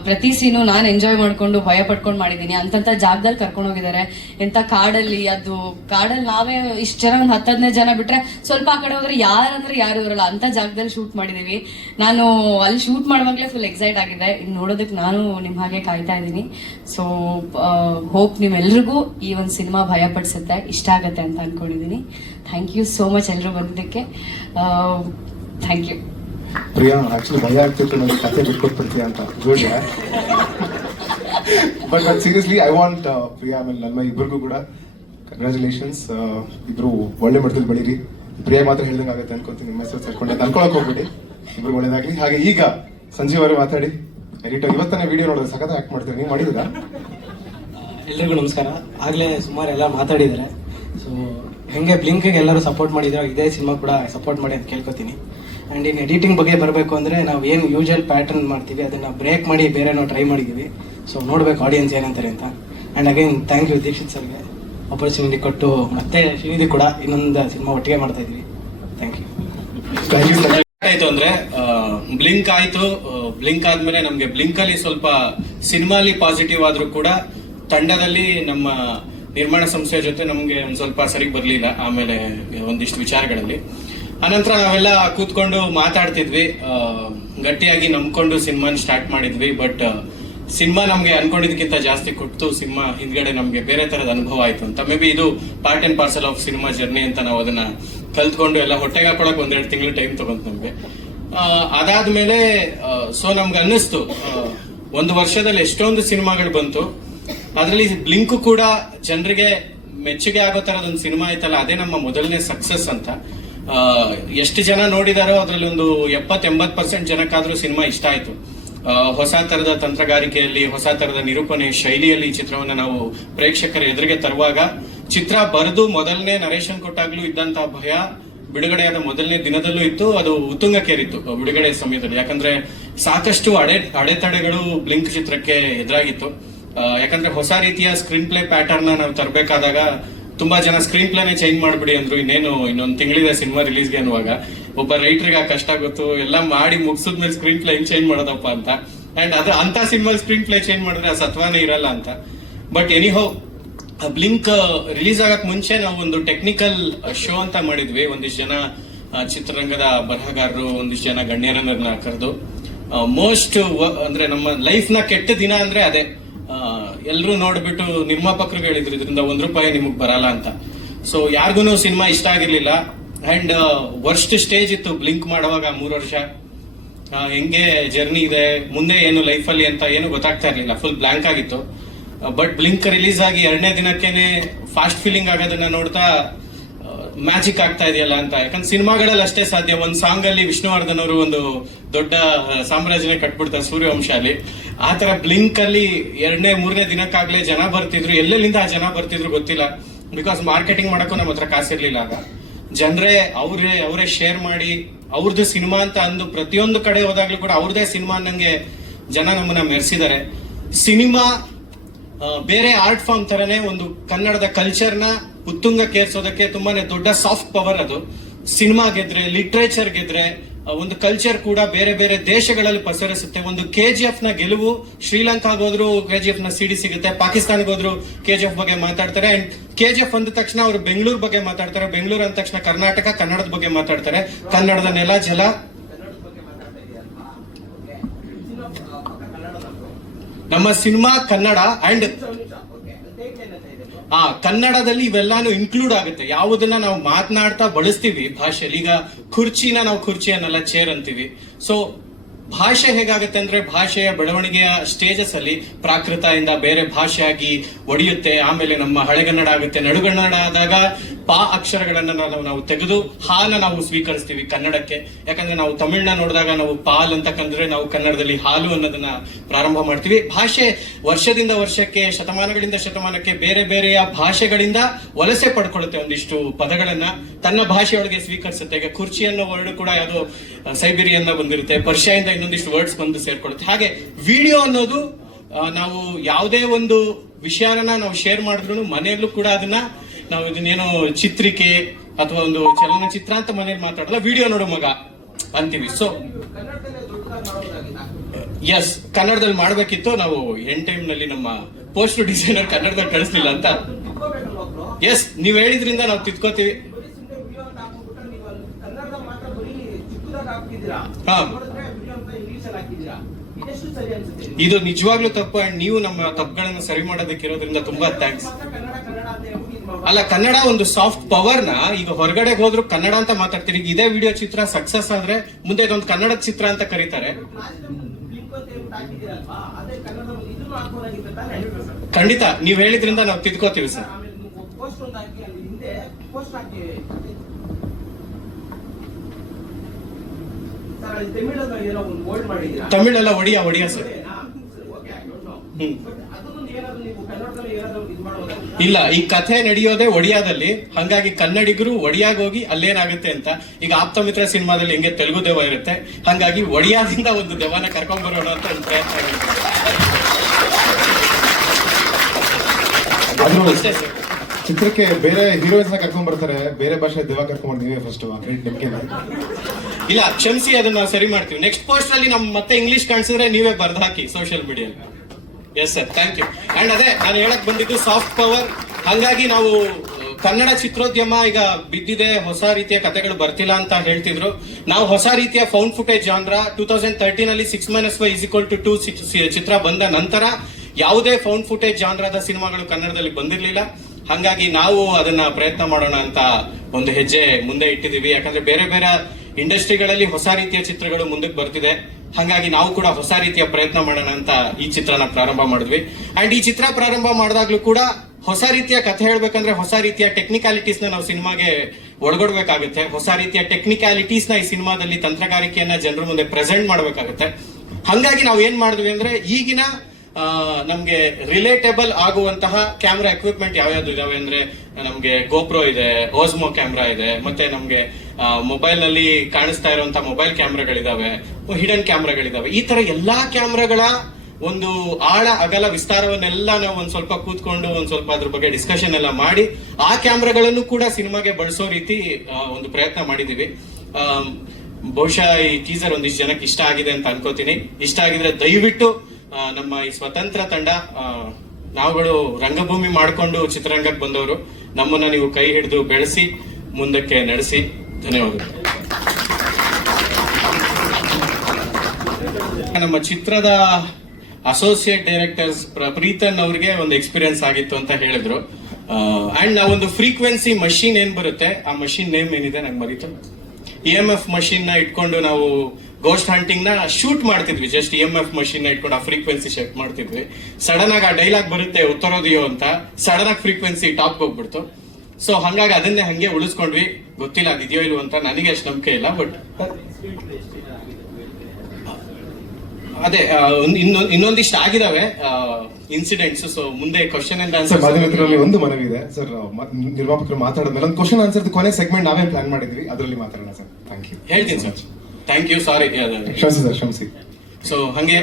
ಪ್ರತಿ ಸೀನು ನಾನು ಎಂಜಾಯ್ ಮಾಡ್ಕೊಂಡು ಭಯ ಪಡ್ಕೊಂಡು ಮಾಡಿದೀನಿ. ಅಂತಂತ ಜಾಗದಲ್ಲಿ ಕರ್ಕೊಂಡು ಹೋಗಿದ್ದಾರೆ. ಎಂತ ಕಾಡಲ್ಲಿ, ಅದು ಕಾಡಲ್ಲಿ ನಾವೇ ಇಷ್ಟು ಜನ ಒಂದು 10-15 ಜನ ಬಿಟ್ರೆ ಸ್ವಲ್ಪ ಆ ಕಡೆ ಹೋದ್ರೆ ಯಾರು ಇರಲ್ಲ ಅಂತ ಜಾಗದಲ್ಲಿ ಶೂಟ್ ಮಾಡಿದೀವಿ. ನಾನು ಅಲ್ಲಿ ಶೂಟ್ ಮಾಡುವಾಗಲೇ ಫುಲ್ ಎಕ್ಸೈಟ್ ಆಗಿದೆ. ಇನ್ನು ನೋಡೋದಕ್ಕೆ ನಾನು ನಿಮ್ ಹಾಗೆ ಕಾಯ್ತಾ ಇದ್ದೀನಿ. ಸೊ ಹೋಪ್ ನಿಮ್ಮೆಲ್ರಿಗೂ ಈ ಒಂದು ಸಿನಿಮಾ ಭಯ ಪಡಿಸುತ್ತೆ, ಇಷ್ಟ ಆಗತ್ತೆ ಅಂತ ಅನ್ಕೊಂಡಿದೀನಿ. ಥ್ಯಾಂಕ್ ಯು ಸೋ ಮಚ್ ಎಲ್ಲರೂ ಬಂದಿದ್ದಕ್ಕೆ. Thank you. ಪ್ರಿಯಾ, ಆಕ್ಚುಲಿ ಭಯ ಆಗ್ತಿತ್ತು ನನಗೆ ಕತೆ ಬಿಟ್ಕೊಟ್ಬಿಡ್ತೀಯ ಅಂತ. But seriously I want Priya ಆಮೇಲೆ ನನ್ನ ಇಬ್ಬರಿಗೂ ಕೂಡ ಕಂಗ್ರ್ಯಾಚುಲೇಷನ್ಸ್. ಇಬ್ರು ಒಳ್ಳೆ ಮಟ್ಟದಲ್ಲಿ ಬೆಳೀರಿ. ಪ್ರಿಯಾ ಮಾತ್ರ ಹೇಳ್ದಂಗೆ ಆಗುತ್ತೆ ಅನ್ಕೊಂತೀನಿ. ನಿಮ್ಮ ಹೆಸರು ಸೇರ್ಕೊಂಡೆ ಅನ್ಕೊಳಕ್ ಹೋಗ್ಬಿಡಿ. ಇಬ್ರು ಒಳ್ಳೇದಾಗ್ಲಿ. ಹಾಗೆ ಈಗ ಸಂಜೀವ್ ಅವರೇ ಮಾತಾಡಿ. ಎಡಿಟರ್ ಇವತ್ತನೇ ವಿಡಿಯೋ ನೋಡಿದ್ರೆ ಸಖತ್ ಆಕ್ಟ್ ಮಾಡ್ತೀರಿ, ನೀವು ಮಾಡಿದ್ದೀರಾ? ಎಲ್ರಿಗೂ ನಮಸ್ಕಾರ. ಆಗಲೇ ಸುಮಾರು ಎಲ್ಲ ಮಾತಾಡಿದ್ದಾರೆ. ಸೊ ಹೆಂಗೆ ಬ್ಲಿಂಕ್ಗೆ ಎಲ್ಲರೂ ಸಪೋರ್ಟ್ ಮಾಡಿದ್ರು, ಇದೇ ಸಿನಿಮಾ ಕೂಡ ಸಪೋರ್ಟ್ ಮಾಡಿ ಅಂತ ಕೇಳ್ಕೊತೀನಿ. ಆ್ಯಂಡ್ ಇನ್ನು ಎಡಿಟಿಂಗ್ ಬಗ್ಗೆ ಬರಬೇಕು ಅಂದರೆ ನಾವು ಏನು ಯೂಶುವಲ್ ಪ್ಯಾಟರ್ನ್ ಮಾಡ್ತೀವಿ ಅದನ್ನು ಬ್ರೇಕ್ ಮಾಡಿ ಬೇರೆ ನಾವು ಟ್ರೈ ಮಾಡಿದ್ದೀವಿ. ಸೊ ನೋಡ್ಬೇಕು ಆಡಿಯನ್ಸ್ ಏನಂತಾರೆ ಅಂತ. And again thank you Deekshith ಸರ್ಗೆ ಆಪರ್ಚುನಿಟಿ ಕೊಟ್ಟು, ಮತ್ತೆ ಶ್ರೀನಿಧಿ ಕೂಡ ಇನ್ನೊಂದು ಸಿನಿಮಾ ಒಟ್ಟಿಗೆ ಮಾಡ್ತಾ ಇದ್ವಿ. Thank you. ಆಯ್ತು ಅಂದ್ರೆ ಬ್ಲಿಂಕ್ ಆಯ್ತು. ಬ್ಲಿಂಕ್ ಆದ್ಮೇಲೆ ನಮ್ಗೆ ಬ್ಲಿಂಕ್ ಅಲ್ಲಿ ಸ್ವಲ್ಪ ಸಿನಿಮಾಲಿ ಪಾಸಿಟಿವ್ ಆದ್ರೂ ಕೂಡ ತಂಡದಲ್ಲಿ ನಮ್ಮ ನಿರ್ಮಾಣ ಸಂಸ್ಥೆಯ ಜೊತೆ ನಮ್ಗೆ ಒಂದ್ ಸ್ವಲ್ಪ ಸರಿಗೆ ಬರ್ಲಿಲ್ಲ. ಆಮೇಲೆ ಒಂದಿಷ್ಟು ವಿಚಾರಗಳಲ್ಲಿ ಅನಂತರ ನಾವೆಲ್ಲ ಕೂತ್ಕೊಂಡು ಮಾತಾಡ್ತಿದ್ವಿ, ಗಟ್ಟಿಯಾಗಿ ನಂಬ್ಕೊಂಡು ಸಿನಿಮಾನ ಸ್ಟಾರ್ಟ್ ಮಾಡಿದ್ವಿ. ಬಟ್ ಸಿನಿಮಾ ನಮ್ಗೆ ಅನ್ಕೊಂಡಿದ್ಕಿಂತ ಜಾಸ್ತಿ ಕೊಟ್ಟು ಸಿನಿಮಾ ಹಿಂದ್ಗಡೆ ನಮ್ಗೆ ಬೇರೆ ತರದ ಅನುಭವ ಆಯ್ತು ಅಂತ. ಮೇ ಬಿ ಇದು part and parcel of cinema journey ಅಂತ ನಾವು ಅದನ್ನ ಕಲ್ತ್ಕೊಂಡು ಎಲ್ಲ ಹೊಟ್ಟೆಗೆ ಹಾಕೊಳಕ್ 1-2 ತಿಂಗಳು ಟೈಮ್ ತಗೊಂತ ನಮ್ಗೆ. ಅದಾದ್ಮೇಲೆ ಸೊ ನಮ್ಗೆ ಅನ್ನಿಸ್ತು 1 ವರ್ಷದಲ್ಲಿ ಎಷ್ಟೊಂದು ಸಿನಿಮಾಗಳು ಬಂತು, ಅದರಲ್ಲಿ ಬ್ಲಿಂಕ್ ಕೂಡ ಜನರಿಗೆ ಮೆಚ್ಚುಗೆ ಆಗೋ ತರದೊಂದು ಸಿನಿಮಾ ಆಯ್ತಲ್ಲ, ಅದೇ ನಮ್ಮ ಮೊದಲನೇ ಸಕ್ಸಸ್ ಅಂತ. ಎಷ್ಟು ಜನ ನೋಡಿದಾರೋ ಅದರಲ್ಲಿ ಒಂದು 70-80% ಜನಕ್ಕಾದ್ರೂ ಸಿನಿಮಾ ಇಷ್ಟ ಆಯ್ತು. ಹೊಸ ತರದ ತಂತ್ರಗಾರಿಕೆಯಲ್ಲಿ, ಹೊಸ ತರದ ನಿರೂಪಣೆ ಶೈಲಿಯಲ್ಲಿ ಈ ಚಿತ್ರವನ್ನ ನಾವು ಪ್ರೇಕ್ಷಕರ ಎದುರಿಗೆ ತರುವಾಗ, ಚಿತ್ರ ಬರೆದು ಮೊದಲನೇ ನರೇಶನ್ ಕೊಟ್ಟಾಗ್ಲೂ ಇದ್ದಂತಹ ಭಯ ಬಿಡುಗಡೆಯಾದ ಮೊದಲನೇ ದಿನದಲ್ಲೂ ಇತ್ತು. ಅದು ಉತ್ತುಂಗಕ್ಕೇರಿತ್ತು ಬಿಡುಗಡೆ ಸಮಯದಲ್ಲಿ. ಯಾಕಂದ್ರೆ ಸಾಕಷ್ಟು ಅಡೆತಡೆಗಳು ಬ್ಲಿಂಕ್ ಚಿತ್ರಕ್ಕೆ ಎದುರಾಗಿತ್ತು. ಯಾಕಂದ್ರೆ ಹೊಸ ರೀತಿಯ ಸ್ಕ್ರೀನ್ ಪ್ಲೇ ಪ್ಯಾಟರ್ನ್ ನಾವು ತರಬೇಕಾದಾಗ ತುಂಬಾ ಜನ ಸ್ಕ್ರೀನ್ ಪ್ಲೇನೇ ಚೇಂಜ್ ಮಾಡ್ಬಿಡಿ ಅಂದ್ರು. ಇನ್ನೊಂದು ತಿಂಗಳಿದೆ ಸಿನಿಮಾ ರಿಲೀಸ್ಗೆ ಅನ್ನುವಾಗ ಒಬ್ಬ ರೈಟರ್ಗೆ ಕಷ್ಟ ಗೊತ್ತು, ಎಲ್ಲ ಮಾಡಿ ಮುಗಿಸಿದ್ಮೇಲೆ ಸ್ಕ್ರೀನ್ ಪ್ಲೇ ಹೆಂಗ್ ಚೇಂಜ್ ಮಾಡೋದಪ್ಪ ಅಂತ. ಅಂಡ್ ಅದು ಅಂತ ಸಿನಿಮಾ ಸ್ಕ್ರೀನ್ ಪ್ಲೇ ಚೇಂಜ್ ಮಾಡಿದ್ರೆ ಆ ಸತ್ವಾನೇ ಇರಲ್ಲ ಅಂತ. ಬಟ್ ಎನಿಹೋ, ಬ್ಲಿಂಕ್ ರಿಲೀಸ್ ಆಗಕ್ ಮುಂಚೆ ನಾವು ಒಂದು ಟೆಕ್ನಿಕಲ್ ಶೋ ಅಂತ ಮಾಡಿದ್ವಿ. ಒಂದಿಷ್ಟು ಜನ ಚಿತ್ರರಂಗದ ಬರಹಗಾರರು, ಒಂದಿಷ್ಟು ಜನ ಗಣ್ಯರನ್ನ ಕರೆದು ಮೋಸ್ಟ್ ಅಂದ್ರೆ ನಮ್ಮ ಲೈಫ್ ನ ಕೆಟ್ಟ ದಿನ ಅಂದ್ರೆ ಅದೇ. ಎಲ್ರು ನೋಡ್ಬಿಟ್ಟು ನಿರ್ಮಾಪಕರು ಹೇಳಿದ್ರು ಇದರಿಂದ ₹1 ನಿಮಗ್ ಬರಲ್ಲ ಅಂತ. ಸೊ ಯಾರಿಗೂ ಸಿನಿಮಾ ಇಷ್ಟ ಆಗಿರ್ಲಿಲ್ಲ. ಅಂಡ್ ವರ್ಸ್ಟ್ ಸ್ಟೇಜ್ ಇತ್ತು ಬ್ಲಿಂಕ್ ಮಾಡುವಾಗ 3 ವರ್ಷ. ಹೆಂಗೆ ಜರ್ನಿ ಇದೆ, ಮುಂದೆ ಏನು ಲೈಫಲ್ಲಿ ಅಂತ ಏನು ಗೊತ್ತಾಗ್ತಾ ಇರ್ಲಿಲ್ಲ, ಫುಲ್ ಬ್ಲಾಂಕ್ ಆಗಿತ್ತು. ಬಟ್ ಬ್ಲಿಂಕ್ ರಿಲೀಸ್ ಆಗಿ 2ನೇ ದಿನಕ್ಕೇನೆ ಫಾಸ್ಟ್ ಫೀಲಿಂಗ್ ಆಗೋದನ್ನ ನೋಡ್ತಾ ಮ್ಯಾಜಿಕ್ ಆಗ್ತಾ ಇದೆಯಲ್ಲ ಅಂತ. ಯಾಕಂದ್ರೆ ಸಿನಿಮಾಗಳಲ್ಲಿ ಅಷ್ಟೇ ಸಾಧ್ಯ. ಒಂದ್ ಸಾಂಗ್ ಅಲ್ಲಿ ವಿಷ್ಣುವರ್ಧನ್ ಅವರು ಒಂದು ದೊಡ್ಡ ಸಾಮ್ರಾಜ್ಯನೇ ಕಟ್ಬಿಡ್ತಾರೆ ಸೂರ್ಯವಂಶ ಅಲ್ಲಿ. ಆ ತರ ಬ್ಲಿಂಕ್ ಅಲ್ಲಿ 2ನೇ-3ನೇ ದಿನಕ್ಕಾಗ್ಲೇ ಜನ ಬರ್ತಿದ್ರು. ಎಲ್ಲೆಲ್ಲಿಂದ ಆ ಜನ ಬರ್ತಿದ್ರು ಗೊತ್ತಿಲ್ಲ. ಬಿಕಾಸ್ ಮಾರ್ಕೆಟಿಂಗ್ ಮಾಡಕ್ಕೂ ನಮ್ಮ ಹತ್ರ ಕಾಸಿರ್ಲಿಲ್ಲ ಆಗ. ಜನರೇ ಅವರೇ ಶೇರ್ ಮಾಡಿ ಅವ್ರದ್ದು ಸಿನಿಮಾ ಅಂತ ಅಂದು ಪ್ರತಿಯೊಂದು ಕಡೆ ಹೋದಾಗ್ಲೂ ಕೂಡ ಅವ್ರದೇ ಸಿನಿಮಾ ಅನ್ನಂಗೆ ಜನ ನಮ್ಮನ್ನ ಮೆರೆಸಿದ್ದಾರೆ. ಸಿನಿಮಾ ಬೇರೆ ಆರ್ಟ್ ಫಾರ್ಮ್ ತರನೇ ಒಂದು ಕನ್ನಡದ ಕಲ್ಚರ್ನ ಉತ್ತುಂಗಕ್ಕೇರಿಸೋದಕ್ಕೆ ತುಂಬಾನೇ ದೊಡ್ಡ ಸಾಫ್ಟ್ ಪವರ್ ಅದು. ಸಿನಿಮಾ ಗೆದ್ರೆ, ಲಿಟ್ರೇಚರ್ ಗೆದ್ರೆ, ಒಂದು ಕಲ್ಚರ್ ಕೂಡ ಬೇರೆ ಬೇರೆ ದೇಶಗಳಲ್ಲಿ ಪಸರಿಸುತ್ತೆ. ಒಂದು KGF ನ ಗೆಲುವು ಶ್ರೀಲಂಕಾಗ ಹೋದ್ರು KGF ನ CD ಸಿಗುತ್ತೆ, ಪಾಕಿಸ್ತಾನಕ್ಕೆ ಹೋದ್ರು KGF ಬಗ್ಗೆ ಮಾತಾಡ್ತಾರೆ. ಅಂಡ್ KGF ಅಂದ ತಕ್ಷಣ ಅವರು ಬೆಂಗಳೂರು ಬಗ್ಗೆ ಮಾತಾಡ್ತಾರೆ, ಬೆಂಗಳೂರು ಅಂದ ತಕ್ಷಣ ಕರ್ನಾಟಕ, ಕನ್ನಡದ ಬಗ್ಗೆ ಮಾತಾಡ್ತಾರೆ. ಕನ್ನಡದ ನೆಲ ಜಲ, ನಮ್ಮ ಸಿನಿಮಾ ಕನ್ನಡ. ಅಂಡ್ ಕನ್ನಡದಲ್ಲಿ ಇವೆಲ್ಲಾನು ಇನ್ಕ್ಲೂಡ್ ಆಗುತ್ತೆ. ಯಾವುದನ್ನ ನಾವು ಮಾತನಾಡ್ತಾ ಬಳಸ್ತೀವಿ ಭಾಷೆಯಲ್ಲಿ. ಈಗ ಕುರ್ಚಿನ ನಾವು ಕುರ್ಚಿ ಅನ್ನಲ್ಲ, ಚೇರ್ ಅಂತೀವಿ. ಸೊ ಭಾಷೆ ಹೇಗಾಗುತ್ತೆ ಅಂದ್ರೆ, ಭಾಷೆಯ ಬೆಳವಣಿಗೆಯ ಸ್ಟೇಜಸ್ ಅಲ್ಲಿ ಪ್ರಾಕೃತದಿಂದ ಬೇರೆ ಭಾಷೆಯಾಗಿ ಒಡೆಯುತ್ತೆ. ಆಮೇಲೆ ನಮ್ಮ ಹಳೆಗನ್ನಡ ಆಗುತ್ತೆ. ನಡುಗನ್ನಡ ಆದಾಗ ಪಾ ಅಕ್ಷರಗಳನ್ನ ನಾವು ತೆಗೆದು ಹಾನ ನಾವು ಸ್ವೀಕರಿಸ್ತೀವಿ ಕನ್ನಡಕ್ಕೆ. ಯಾಕಂದ್ರೆ ನಾವು ತಮಿಳ್ನ ನೋಡಿದಾಗ ನಾವು ಪಾಲ್ ಅಂತ ಕಂಡ್ರೆ ನಾವು ಕನ್ನಡದಲ್ಲಿ ಹಾಲು ಅನ್ನೋದನ್ನ ಪ್ರಾರಂಭ ಮಾಡ್ತೀವಿ. ಭಾಷೆ ವರ್ಷದಿಂದ ವರ್ಷಕ್ಕೆ, ಶತಮಾನಗಳಿಂದ ಶತಮಾನಕ್ಕೆ ಬೇರೆ ಬೇರೆಯ ಭಾಷೆಗಳಿಂದ ವಲಸೆ ಪಡ್ಕೊಳ್ಳುತ್ತೆ. ಒಂದಿಷ್ಟು ಪದಗಳನ್ನ ತನ್ನ ಭಾಷೆಯೊಳಗೆ ಸ್ವೀಕರಿಸುತ್ತೆ. ಈಗ ಕುರ್ಚಿ ಅನ್ನೋ ವರ್ಡ್ ಕೂಡ ಯಾವುದೋ ಸೈಬೀರಿಯನ್ನ ಬಂದಿರುತ್ತೆ, ಪರ್ಷಿಯಾದಿಂದ ಇನ್ನೊಂದಿಷ್ಟು ವರ್ಡ್ಸ್ ಬಂದು ಸೇರ್ಕೊಳ್ಳುತ್ತೆ. ಹಾಗೆ ವಿಡಿಯೋ ಅನ್ನೋದು ನಾವು ಯಾವುದೇ ಒಂದು ವಿಷಯನ ನಾವು ಶೇರ್ ಮಾಡಿದ್ರು ಮನೆಯಲ್ಲೂ ಕೂಡ ಅದನ್ನ ನಾವು ಇದನ್ನೇನೋ ಚಿತ್ರಿಕೆ ಅಥವಾ ಒಂದು ಚಲನಚಿತ್ರ ಅಂತ ಮನೇಲಿ ಮಾತಾಡಲ್ಲ, ವಿಡಿಯೋ ನೋಡೋ ಮಗ ಅಂತೀವಿ. ಸೊ ಎಸ್, ಕನ್ನಡದಲ್ಲಿ ಮಾಡ್ಬೇಕಿತ್ತು. ನಾವು ಎಂಡ್ ಟೈಮ್ ನಲ್ಲಿ ನಮ್ಮ ಪೋಸ್ಟ್ ಡಿಸೈನರ್ ಕನ್ನಡದಲ್ಲಿ ಕಳಿಸ್ಲಿಲ್ಲ ಅಂತ. ಎಸ್, ನೀವ್ ಹೇಳಿದ್ರಿಂದ ನಾವು ತಿದ್ಕೋತೀವಿ. ಇದು ನಿಜವಾಗ್ಲೂ ತಪ್ಪು. ಅಂಡ್ ನೀವು ನಮ್ಮ ತಪ್ಪುಗಳನ್ನ ಸರಿ ಮಾಡೋದಕ್ಕಿರೋದ್ರಿಂದ ತುಂಬಾ ಥ್ಯಾಂಕ್ಸ್. ಅಲ್ಲ, ಕನ್ನಡ ಒಂದು ಸಾಫ್ಟ್ ಪವರ್ ನ ಈಗ ಹೊರಗಡೆ ಹೋದ್ರು ಕನ್ನಡ ಅಂತ ಮಾತಾಡ್ತೀರಿ. ಈಗ ಇದೇ ವಿಡಿಯೋ ಚಿತ್ರ ಸಕ್ಸಸ್ ಆದ್ರೆ ಮುಂದೆ ಇದೊಂದು ಕನ್ನಡದ ಚಿತ್ರ ಅಂತ ಕರೀತಾರೆ. ಖಂಡಿತ ನೀವ್ ಹೇಳಿದ್ರಿಂದ ನಾವು ತಿದ್ಕೋತೀವಿ ಸರ್. ತಮಿಳೆಲ್ಲ ಒಡಿಯಾ ಸರ್. ಇಲ್ಲ, ಈ ಕಥೆ ನಡೆಯೋದೇ ಒಡಿಯಾದಲ್ಲಿ. ಹಂಗಾಗಿ ಕನ್ನಡಿಗರು ಒಡಿಯಾಗ ಹೋಗಿ ಅಲ್ಲೇನಾಗುತ್ತೆ ಅಂತ. ಈಗ ಆಪ್ತ ಮಿತ್ರ ಸಿನಿಮಾದಲ್ಲಿ ಹೆಂಗೆ ತೆಲುಗು ದೆವ್ವ ಇರುತ್ತೆ, ಹಂಗಾಗಿ ಒಡಿಯಾದಿಂದ ಒಂದು ದೆವ್ವನ ಕರ್ಕೊಂಡ್ ಬರೋಣ ಅಂತ ಒಂದು ಪ್ರಯತ್ನ ಅಷ್ಟೇ ಸರ್. ಚಿತ್ರಕ್ಕೆ ಬೇರೆ ಹೀರೋಯಿನ್ಸ್ ನ ಕರ್ಕೊಂಡ್ ಬರ್ತಾರೆ, ಬೇರೆ ಭಾಷೆ ದೆವ್ವ ಕರ್ಕೊಂಡ್ ನೀವೇ ಫಸ್ಟ್ ನಿಮ್ಗೆ ಇಲ್ಲ, ಕ್ಷಮಿಸಿ, ಅದನ್ನ ನಾವು ಸರಿ ಮಾಡ್ತೀವಿ. ನೆಕ್ಸ್ಟ್ ಪೋಸ್ಟ್ ಅಲ್ಲಿ ನಮ್ ಮತ್ತೆ ಇಂಗ್ಲಿಷ್ ಕಾಣಿಸಿದ್ರೆ ನೀವೇ ಬರ್ದು ಹಾಕಿ social media. Yes sir, thank you. And ಅದೇ ನಾನು ಹೇಳಕ್ ಬಂದಿದ್ದು ಸಾಫ್ಟ್ ಪವರ್. ಹಂಗಾಗಿ ನಾವು ಕನ್ನಡ ಚಿತ್ರೋದ್ಯಮ ಈಗ ಬಿದ್ದಿದೆ, ಹೊಸ ರೀತಿಯ ಕಥೆಗಳು ಬರ್ತಿಲ್ಲ ಅಂತ ಹೇಳ್ತಿದ್ರು. ನಾವು ಹೊಸ ರೀತಿಯ ಫೌಂಡ್ ಫುಟೇಜ್ ಜಾನ್ರ 2013 ಅಲ್ಲಿ 6-5 ಚಿತ್ರ ಬಂದ ನಂತರ ಯಾವುದೇ ಫೌಂಡ್ ಫುಟೇಜ್ ಜಾನ್ರಾದ ಸಿನಿಮಾಗಳು ಕನ್ನಡದಲ್ಲಿ ಬಂದಿರಲಿಲ್ಲ. ಹಂಗಾಗಿ ನಾವು ಅದನ್ನ ಪ್ರಯತ್ನ ಮಾಡೋಣ ಅಂತ ಒಂದು ಹೆಜ್ಜೆ ಮುಂದೆ ಇಟ್ಟಿದೀವಿ. ಯಾಕಂದ್ರೆ ಬೇರೆ ಬೇರೆ ಇಂಡಸ್ಟ್ರಿಗಳಲ್ಲಿ ಹೊಸ ರೀತಿಯ ಚಿತ್ರಗಳು ಮುಂದಕ್ಕೆ ಬರ್ತಿದೆ. ಹಾಗಾಗಿ ನಾವು ಕೂಡ ಹೊಸ ರೀತಿಯ ಪ್ರಯತ್ನ ಮಾಡೋಣ ಅಂತ ಈ ಚಿತ್ರನ ಪ್ರಾರಂಭ ಮಾಡಿದ್ವಿ. ಅಂಡ್ ಈ ಚಿತ್ರ ಪ್ರಾರಂಭ ಮಾಡಿದಾಗ್ಲೂ ಕೂಡ ಹೊಸ ರೀತಿಯ ಕಥೆ ಹೇಳ್ಬೇಕಂದ್ರೆ ಹೊಸ ರೀತಿಯ ಟೆಕ್ನಿಕಾಲಿಟೀಸ್ ನ ನಾವು ಸಿನಿಮಾಗೆ ಒಳಗೊಡ್ಬೇಕಾಗುತ್ತೆ. ಹೊಸ ರೀತಿಯ ಟೆಕ್ನಿಕ್ಯಾಲಿಟೀಸ್ ನ ಈ ಸಿನಿಮಾದಲ್ಲಿ, ತಂತ್ರಗಾರಿಕೆಯನ್ನ ಜನರ ಮುಂದೆ ಪ್ರೆಸೆಂಟ್ ಮಾಡಬೇಕಾಗುತ್ತೆ. ಹಂಗಾಗಿ ನಾವು ಏನ್ ಮಾಡಿದ್ವಿ ಅಂದ್ರೆ, ಈಗಿನ ನಮ್ಗೆ ರಿಲೇಟೇಬಲ್ ಆಗುವಂತಹ ಕ್ಯಾಮ್ರಾ ಎಕ್ವಿಪ್ಮೆಂಟ್ ಯಾವ್ಯಾವ್ದು ಇದಾವೆ ಅಂದ್ರೆ, ನಮ್ಗೆ ಗೋಪ್ರೋ ಇದೆ, ಓಸ್ಮೋ ಕ್ಯಾಮ್ರಾ ಇದೆ, ಮತ್ತೆ ನಮ್ಗೆ ಮೊಬೈಲ್ ನಲ್ಲಿ ಕಾಣಿಸ್ತಾ ಇರುವಂತಹ ಮೊಬೈಲ್ ಕ್ಯಾಮ್ರಾಗಳಿದಾವೆ, ಹಿಡನ್ ಕ್ಯಾಮ್ರಾಗಳಿದಾವೆ. ಈ ತರ ಎಲ್ಲಾ ಕ್ಯಾಮ್ರಾಗಳ ಒಂದು ಆಳ ಅಗಲ ವಿಸ್ತಾರವನ್ನೆಲ್ಲ ನಾವು ಒಂದ್ ಸ್ವಲ್ಪ ಕೂತ್ಕೊಂಡು ಒಂದ್ ಸ್ವಲ್ಪ ಅದ್ರ ಬಗ್ಗೆ ಡಿಸ್ಕಷನ್ ಎಲ್ಲ ಮಾಡಿ ಆ ಕ್ಯಾಮ್ರಾಗಳನ್ನು ಕೂಡ ಸಿನಿಮಾಗೆ ಬಳಸೋ ರೀತಿ ಒಂದು ಪ್ರಯತ್ನ ಮಾಡಿದೀವಿ. ಬಹುಶಃ ಈ ಟೀಸರ್ ಒಂದಿಷ್ಟು ಜನಕ್ಕೆ ಇಷ್ಟ ಆಗಿದೆ ಅಂತ ಅನ್ಕೋತೀನಿ. ಇಷ್ಟ ಆಗಿದ್ರೆ ದಯವಿಟ್ಟು ನಮ್ಮ ಈ ಸ್ವತಂತ್ರ ತಂಡ, ನಾವುಗಳು ರಂಗಭೂಮಿ ಮಾಡ್ಕೊಂಡು ಚಿತ್ರರಂಗಕ್ಕೆ ಬಂದವರು, ನಮ್ಮನ್ನ ನೀವು ಕೈ ಹಿಡಿದು ಬೆಳೆಸಿ ಮುಂದಕ್ಕೆ ನಡೆಸಿ. ಧನ್ಯವಾದಗಳು. ನಮ್ಮ ಚಿತ್ರದ ಅಸೋಸಿಯೇಟ್ ಡೈರೆಕ್ಟರ್ಸ್ ಪ್ರೀತನ್ ಅವ್ರಿಗೆ ಒಂದು ಎಕ್ಸ್ಪೀರಿಯನ್ಸ್ ಆಗಿತ್ತು ಅಂತ ಹೇಳಿದ್ರು. ಅಂಡ್ ನಾವೊಂದು ಫ್ರೀಕ್ವೆನ್ಸಿ ಮಷೀನ್ ಏನ್ ಬರುತ್ತೆ, ಆ ಮಷೀನ್ ನೇಮ್ ಏನಿದೆ ನಂಗೆ ಮರೀತು, EMF ಮಷೀನ್ ನ ಇಟ್ಕೊಂಡು ನಾವು ಗೋಸ್ಟ್ ಹಂಟಿಂಗ್ ನ ಶೂಟ್ ಮಾಡ್ತಿದ್ವಿ. ಜಸ್ಟ್ EMF ಮಷೀನ್ ನ ಇಟ್ಕೊಂಡು ಆ ಫ್ರೀಕ್ವೆನ್ಸಿ ಶೂಟ್ ಮಾಡ್ತಿದ್ವಿ. ಸಡನ್ ಆಗಿ ಆ ಡೈಲಾಗ್ ಬರುತ್ತೆ ಉತ್ತರೋದಿಯೋ ಅಂತ, ಸಡನ್ ಆಗಿ ಫ್ರೀಕ್ವೆನ್ಸಿ ಟಾಪ್ ಹೋಗ್ಬಿಡ್ತು. ಸೊ ಹಂಗಾಗಿ ಅದನ್ನೇ ಹಂಗೆ ಉಳಿಸ್ಕೊಂಡ್ವಿ. ಗೊತ್ತಿಲ್ಲ ಅದಿದೆಯೋ ಇಲ್ವೋ ಅಂತ, ನನಗೆ ಅಷ್ಟು ನಂಬಿಕೆ ಇಲ್ಲ. ಬಟ್ ಅದೇ ಇನ್ನೊಂದಿಷ್ಟು ಆಗಿದಾವೆ ಇನ್ಸಿಡೆಂಟ್ಸ್. ಸೊ ಮುಂದೆ ಕ್ವಶನ್ ಅಂಡ್ ಆನ್ಸರ್. ಮಾಧ್ಯಮದಲ್ಲಿ ಒಂದು ಮನವಿ ಇದೆ ಸರ್, ನಿರ್ಮಾಪಕರು ಮಾತಾಡಿದ್ಮೇಲೆ ಒಂದು ಕ್ವಶನ್ ಆನ್ಸರ್ ಕೊನೆ ಸೆಗ್ಮೆಂಟ್ ನಾವೇ ಪ್ಲಾನ್ ಮಾಡಿದ್ವಿ, ಅದರಲ್ಲಿ ಮಾತಾಡೋಣ ಸರ್. Thank you. ಹೇಳ್ತೀನಿ ಸರ್. Thank you. ಸಾರಿ. ಕ್ಷಮಿಸಿ ಸರ್, ಕ್ಷಮಿಸಿ. ಸೊ ಹಂಗೆ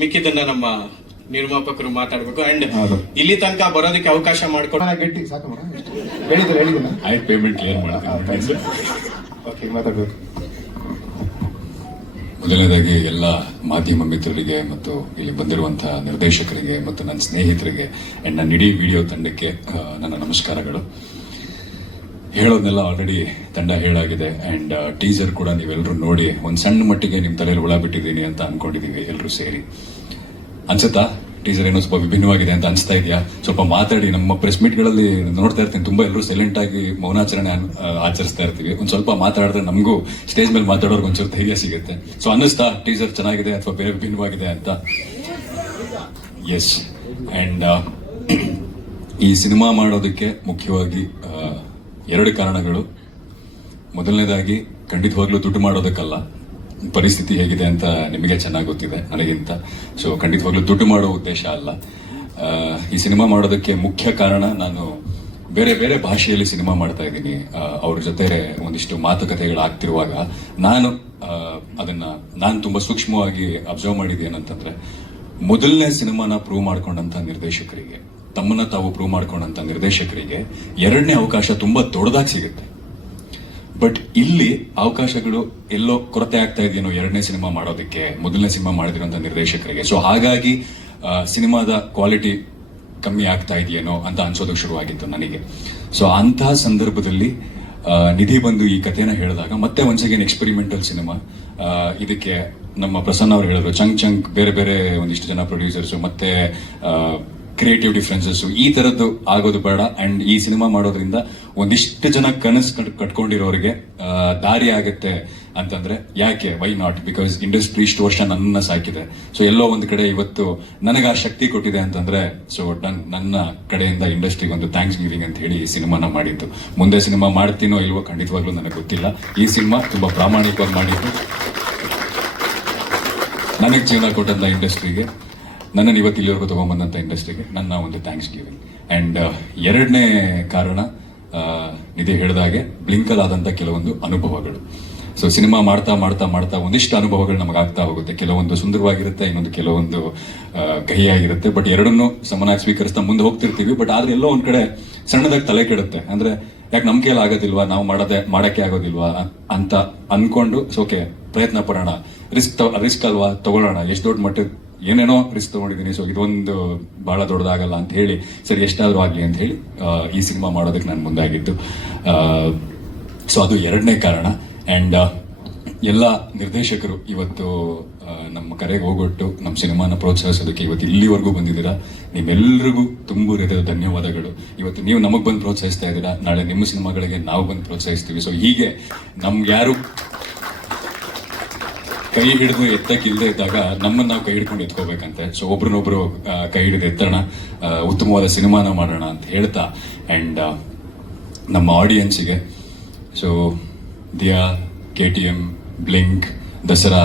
ಮಿಕ್ಕಿದ್ದನ್ನ ನಮ್ಮ ನಿರ್ಮಾಪಕರು ಮಾತಾಡ್ಬೇಕು. ಅಂಡ್ ಇಲ್ಲಿ ತನಕ ಬರೋದಕ್ಕೆ ಅವಕಾಶ ಮಾಡ್ಕೊಂಡು ಗಟ್ಟಿ ಸಾಕು ಹೇಳಿದ್ದೀನ ಆಯ್ತು, ಪೇಮೆಂಟ್ ಕ್ಲಿಯರ್ ಮಾಡ್ತೀನಿ. ಓಕೆ, ಮಾತಾಡ್ಬೇಕು. ಮೊದಲನೇದಾಗಿ ಎಲ್ಲ ಮಾಧ್ಯಮ ಮಿತ್ರರಿಗೆ ಮತ್ತು ಇಲ್ಲಿ ಬಂದಿರುವಂತಹ ನಿರ್ದೇಶಕರಿಗೆ ಮತ್ತು ನನ್ನ ಸ್ನೇಹಿತರಿಗೆ ಅಂಡ್ ನನ್ನ ಇಡೀ ವಿಡಿಯೋ ತಂಡಕ್ಕೆ ನನ್ನ ನಮಸ್ಕಾರಗಳು. ಹೇಳೋದನ್ನೆಲ್ಲ ಆಲ್ರೆಡಿ ತಂಡ ಹೇಳಾಗಿದೆ. ಅಂಡ್ ಟೀಸರ್ ಕೂಡ ನೀವೆಲ್ಲರೂ ನೋಡಿ ಒಂದ್ ಸಣ್ಣ ಮಟ್ಟಿಗೆ ನಿಮ್ ತಲೆಯಲ್ಲಿ ಹುಳ ಬಿಟ್ಟಿದ್ದೀನಿ ಅಂತ ಅನ್ಕೊಂಡಿದೀವಿ ಎಲ್ಲರೂ ಸೇರಿ. ಅನ್ಸುತ್ತಾ ಟೀಸರ್ ಏನೋ ಸ್ವಲ್ಪ ವಿಭಿನ್ನವಾಗಿದೆ ಅಂತ ಅನ್ಸ್ತಾ ಇದೆಯಾ? ಸ್ವಲ್ಪ ಮಾತಾಡಿ. ನಮ್ಮ ಪ್ರೆಸ್ ಮೀಟ್ ಗಳಲ್ಲಿ ನೋಡ್ತಾ ಇರ್ತೀನಿ, ತುಂಬಾ ಎಲ್ಲರೂ ಸೈಲೆಂಟ್ ಆಗಿ ಮೌನಾಚರಣೆ ಆಚರಿಸ್ತಾ ಇರ್ತೀವಿ. ಒಂದ್ ಸ್ವಲ್ಪ ಮಾತಾಡಿದ್ರೆ ನಮಗೂ ಸ್ಟೇಜ್ ಮೇಲೆ ಮಾತಾಡೋರ್ಗೆ ಒಂಚೂರು ಧೈರ್ಯ ಸಿಗುತ್ತೆ. ಸೊ ಅನ್ನಿಸ್ತಾ ಟೀಸರ್ ಚೆನ್ನಾಗಿದೆ ಅಥವಾ ಬೇರೆ ವಿಭಿನ್ನವಾಗಿದೆ ಅಂತ? ಎಸ್. ಅಂಡ್ ಈ ಸಿನಿಮಾ ಮಾಡೋದಕ್ಕೆ ಮುಖ್ಯವಾಗಿ 2 ಕಾರಣಗಳು. ಮೊದಲನೇದಾಗಿ ಖಂಡಿತವಾಗ್ಲೂ ದುಡ್ಡು ಮಾಡೋದಕ್ಕಲ್ಲ, ಪರಿಸ್ಥಿತಿ ಹೇಗಿದೆ ಅಂತ ನಿಮಗೆ ಚೆನ್ನಾಗಿ ಗೊತ್ತಿದೆ ನನಗಿಂತ. ಸೊ ಖಂಡಿತವಾಗ್ಲೂ ದುಡ್ಡು ಮಾಡೋ ಉದ್ದೇಶ ಅಲ್ಲ. ಈ ಸಿನಿಮಾ ಮಾಡೋದಕ್ಕೆ ಮುಖ್ಯ ಕಾರಣ, ನಾನು ಬೇರೆ ಬೇರೆ ಭಾಷೆಯಲ್ಲಿ ಸಿನಿಮಾ ಮಾಡ್ತಾ ಇದ್ದೀನಿ. ಅವ್ರ ಜೊತೆ ಒಂದಿಷ್ಟು ಮಾತುಕತೆಗಳಾಗ್ತಿರುವಾಗ ನಾನು ತುಂಬಾ ಸೂಕ್ಷ್ಮವಾಗಿ ಅಬ್ಸರ್ವ್ ಮಾಡಿದೆ ಏನಂತಂದ್ರೆ, ಮೊದಲನೇ ಸಿನಿಮಾನ ಪ್ರೂವ್ ಮಾಡ್ಕೊಂಡಂತ ನಿರ್ದೇಶಕರಿಗೆ, ತಮ್ಮನ್ನ ತಾವು ಪ್ರೂವ್ ಮಾಡ್ಕೊಂಡಂತ ನಿರ್ದೇಶಕರಿಗೆ 2ನೇ ಅವಕಾಶ ತುಂಬಾ ದೊಡ್ಡದಾಗಿ ಸಿಗುತ್ತೆ. ಬಟ್ ಇಲ್ಲಿ ಅವಕಾಶಗಳು ಎಲ್ಲೋ ಕೊರತೆ ಆಗ್ತಾ ಇದೆಯೇನೋ 2ನೇ ಸಿನಿಮಾ ಮಾಡೋದಕ್ಕೆ ಮೊದಲನೇ ಸಿನಿಮಾ ಮಾಡಿದಿರುವಂತ ನಿರ್ದೇಶಕರಿಗೆ. ಸೊ ಹಾಗಾಗಿ ಸಿನಿಮಾದ ಕ್ವಾಲಿಟಿ ಕಮ್ಮಿ ಆಗ್ತಾ ಇದೆಯೇನೋ ಅಂತ ಅನ್ಸೋದಕ್ಕೆ ಶುರುವಾಗಿತ್ತು ನನಗೆ. ಸೊ ಅಂತಹ ಸಂದರ್ಭದಲ್ಲಿ ನಿಧಿ ಬಂದು ಈ ಕಥೆನ ಹೇಳಿದಾಗ, ಮತ್ತೆ ಒನ್ಸ್ ಅಗೇನ್ ಎಕ್ಸ್ಪೆರಿಮೆಂಟಲ್ ಸಿನಿಮಾ. ಇದಕ್ಕೆ ನಮ್ಮ ಪ್ರಸನ್ನ ಅವರು ಹೇಳಿದ್ರು, ಚಂಕ್ ಬೇರೆ ಬೇರೆ ಒಂದಿಷ್ಟು ಜನ ಪ್ರೊಡ್ಯೂಸರ್ಸ್ ಮತ್ತೆ ಕ್ರಿಯೇಟಿವ್ ಡಿಫ್ರೆನ್ಸಸ್ ಈ ತರದ್ದು ಆಗೋದು ಬೇಡ. ಅಂಡ್ ಈ ಸಿನಿಮಾ ಮಾಡೋದ್ರಿಂದ ಒಂದಿಷ್ಟು ಜನ ಕನಸು ಕಟ್ಕೊಂಡಿರೋರಿಗೆ ದಾರಿ ಆಗುತ್ತೆ ಅಂತಂದ್ರೆ ಯಾಕೆ, ವೈ ನಾಟ್? ಬಿಕಾಸ್ ಇಂಡಸ್ಟ್ರಿ ಇಷ್ಟು ವರ್ಷ ನನ್ನ ಸಾಕಿದೆ. ಸೊ ಎಲ್ಲೋ ಒಂದು ಕಡೆ ಇವತ್ತು ನನಗೆ ಆ ಶಕ್ತಿ ಕೊಟ್ಟಿದೆ ಅಂತಂದ್ರೆ, ಸೊ ನನ್ನ ಕಡೆಯಿಂದ ಇಂಡಸ್ಟ್ರಿಗೆ ಒಂದು ಥ್ಯಾಂಕ್ಸ್ ಗಿವಿಂಗ್ ಅಂತ ಹೇಳಿ ಈ ಸಿನಿಮಾನ ಮಾಡಿದ್ದು. ಮುಂದೆ ಸಿನಿಮಾ ಮಾಡ್ತೀನೋ ಇಲ್ವೋ ಖಂಡಿತವಾಗ್ಲೂ ನನಗೆ ಗೊತ್ತಿಲ್ಲ. ಈ ಸಿನಿಮಾ ತುಂಬಾ ಪ್ರಾಮಾಣಿಕವಾಗಿ ಮಾಡಿದ್ದು, ನನಗೆ ಜೀವನ ಕೊಟ್ಟಂತ ಇಂಡಸ್ಟ್ರಿಗೆ, ನನ್ನನ್ನು ಇವತ್ತು ಇಲ್ಲಿವರೆಗೂ ತಗೊಂಡ್ಬಂದಂತ ಇಂಡಸ್ಟ್ರಿಗೆ ನನ್ನ ಒಂದು ಥ್ಯಾಂಕ್ಸ್ ಗಿವಿಂಗ್. ಅಂಡ್ 2ನೇ ಕಾರಣ, ನಿಧಿ ಹೇಳಿದಾಗೆ ಬ್ಲಿಂಕಲ್ ಆದಂತ ಕೆಲವೊಂದು ಅನುಭವಗಳು. ಸೊ ಸಿನಿಮಾ ಮಾಡ್ತಾ ಮಾಡ್ತಾ ಮಾಡ್ತಾ ಒಂದಿಷ್ಟು ಅನುಭವಗಳು ನಮಗಾಗ್ತಾ ಹೋಗುತ್ತೆ. ಕೆಲವೊಂದು ಸುಂದರವಾಗಿರುತ್ತೆ, ಇನ್ನೊಂದು ಕೆಲವೊಂದು ಕಹಿಯಾಗಿರುತ್ತೆ. ಬಟ್ ಎರಡನ್ನೂ ಸಮನಾಗಿ ಸ್ವೀಕರಿಸ್ತಾ ಮುಂದೆ ಹೋಗ್ತಿರ್ತೀವಿ. ಬಟ್ ಆದ್ರೆ ಎಲ್ಲೋ ಒಂದ್ ಕಡೆ ಸಣ್ಣದಾಗಿ ತಲೆ ಕೆಡುತ್ತೆ. ಅಂದ್ರೆ ಯಾಕೆ ನಮ್ ಕೈಯಲ್ಲಿ ಆಗೋದಿಲ್ವಾ, ನಾವು ಮಾಡಕ್ಕೆ ಆಗೋದಿಲ್ವಾ ಅಂತ ಅನ್ಕೊಂಡು, ಓಕೆ ಪ್ರಯತ್ನ ಪಡೋಣ, ರಿಸ್ಕ್ ಅಲ್ವಾ ತಗೊಳ್ಳೋಣ, ಎಷ್ಟು ದೊಡ್ಡ ಮಟ್ಟ ಏನೇನೋ ರಿಸ್ಕ್ ತಗೊಂಡಿದ್ದೀನಿ, ಸೊ ಇದೊಂದು ಬಹಳ ದೊಡ್ಡದಾಗಲ್ಲ ಅಂತ ಹೇಳಿ ಸರಿ ಎಷ್ಟಾದ್ರೂ ಆಗ್ಲಿ ಅಂತ ಹೇಳಿ ಈ ಸಿನಿಮಾ ಮಾಡೋದಕ್ಕೆ ನಾನು ಮುಂದಾಗಿದ್ದು. ಸೊ ಅದು 2ನೇ ಕಾರಣ. ಅಂಡ್ ಎಲ್ಲ ನಿರ್ದೇಶಕರು ಇವತ್ತು ನಮ್ಮ ಕರೆಗೆ ಹೋಗೊಟ್ಟು ನಮ್ಮ ಸಿನಿಮಾನ ಪ್ರೋತ್ಸಾಹಿಸೋದಕ್ಕೆ ಇವತ್ತು ಇಲ್ಲಿವರೆಗೂ ಬಂದಿದ್ದೀರಾ. ನಿಮ್ಮೆಲ್ಲರಿಗೂ ತುಂಬು ಹೃದಯದ ಧನ್ಯವಾದಗಳು. ಇವತ್ತು ನೀವು ನಮಗ್ ಬಂದು ಪ್ರೋತ್ಸಾಹಿಸ್ತಾ ಇದ್ದೀರಾ, ನಾಳೆ ನಿಮ್ಮ ಸಿನಿಮಾಗಳಿಗೆ ನಾವು ಬಂದು ಪ್ರೋತ್ಸಾಹಿಸ್ತೀವಿ. ಸೊ ಹೀಗೆ ನಮ್ಗೆ ಯಾರು ಕೈ ಹಿಡಿದು ಎತ್ತಕ್ಕಿಲ್ಲದೆ ಇದ್ದಾಗ ನಮ್ಮನ್ನ ನಾವು ಕೈ ಹಿಡ್ಕೊಂಡು ಎತ್ಕೋಬೇಕಂತೆ. ಸೊ ಒಬ್ರನ್ನೊಬ್ರು ಕೈ ಹಿಡಿದು ಎತ್ತೋಣ, ಉತ್ತಮವಾದ ಸಿನಿಮಾನ ಮಾಡೋಣ ಅಂತ ಹೇಳ್ತಾ, ಅಂಡ್ ನಮ್ಮ ಆಡಿಯನ್ಸ್ಗೆ so Dia, KTM, Blink, Dasara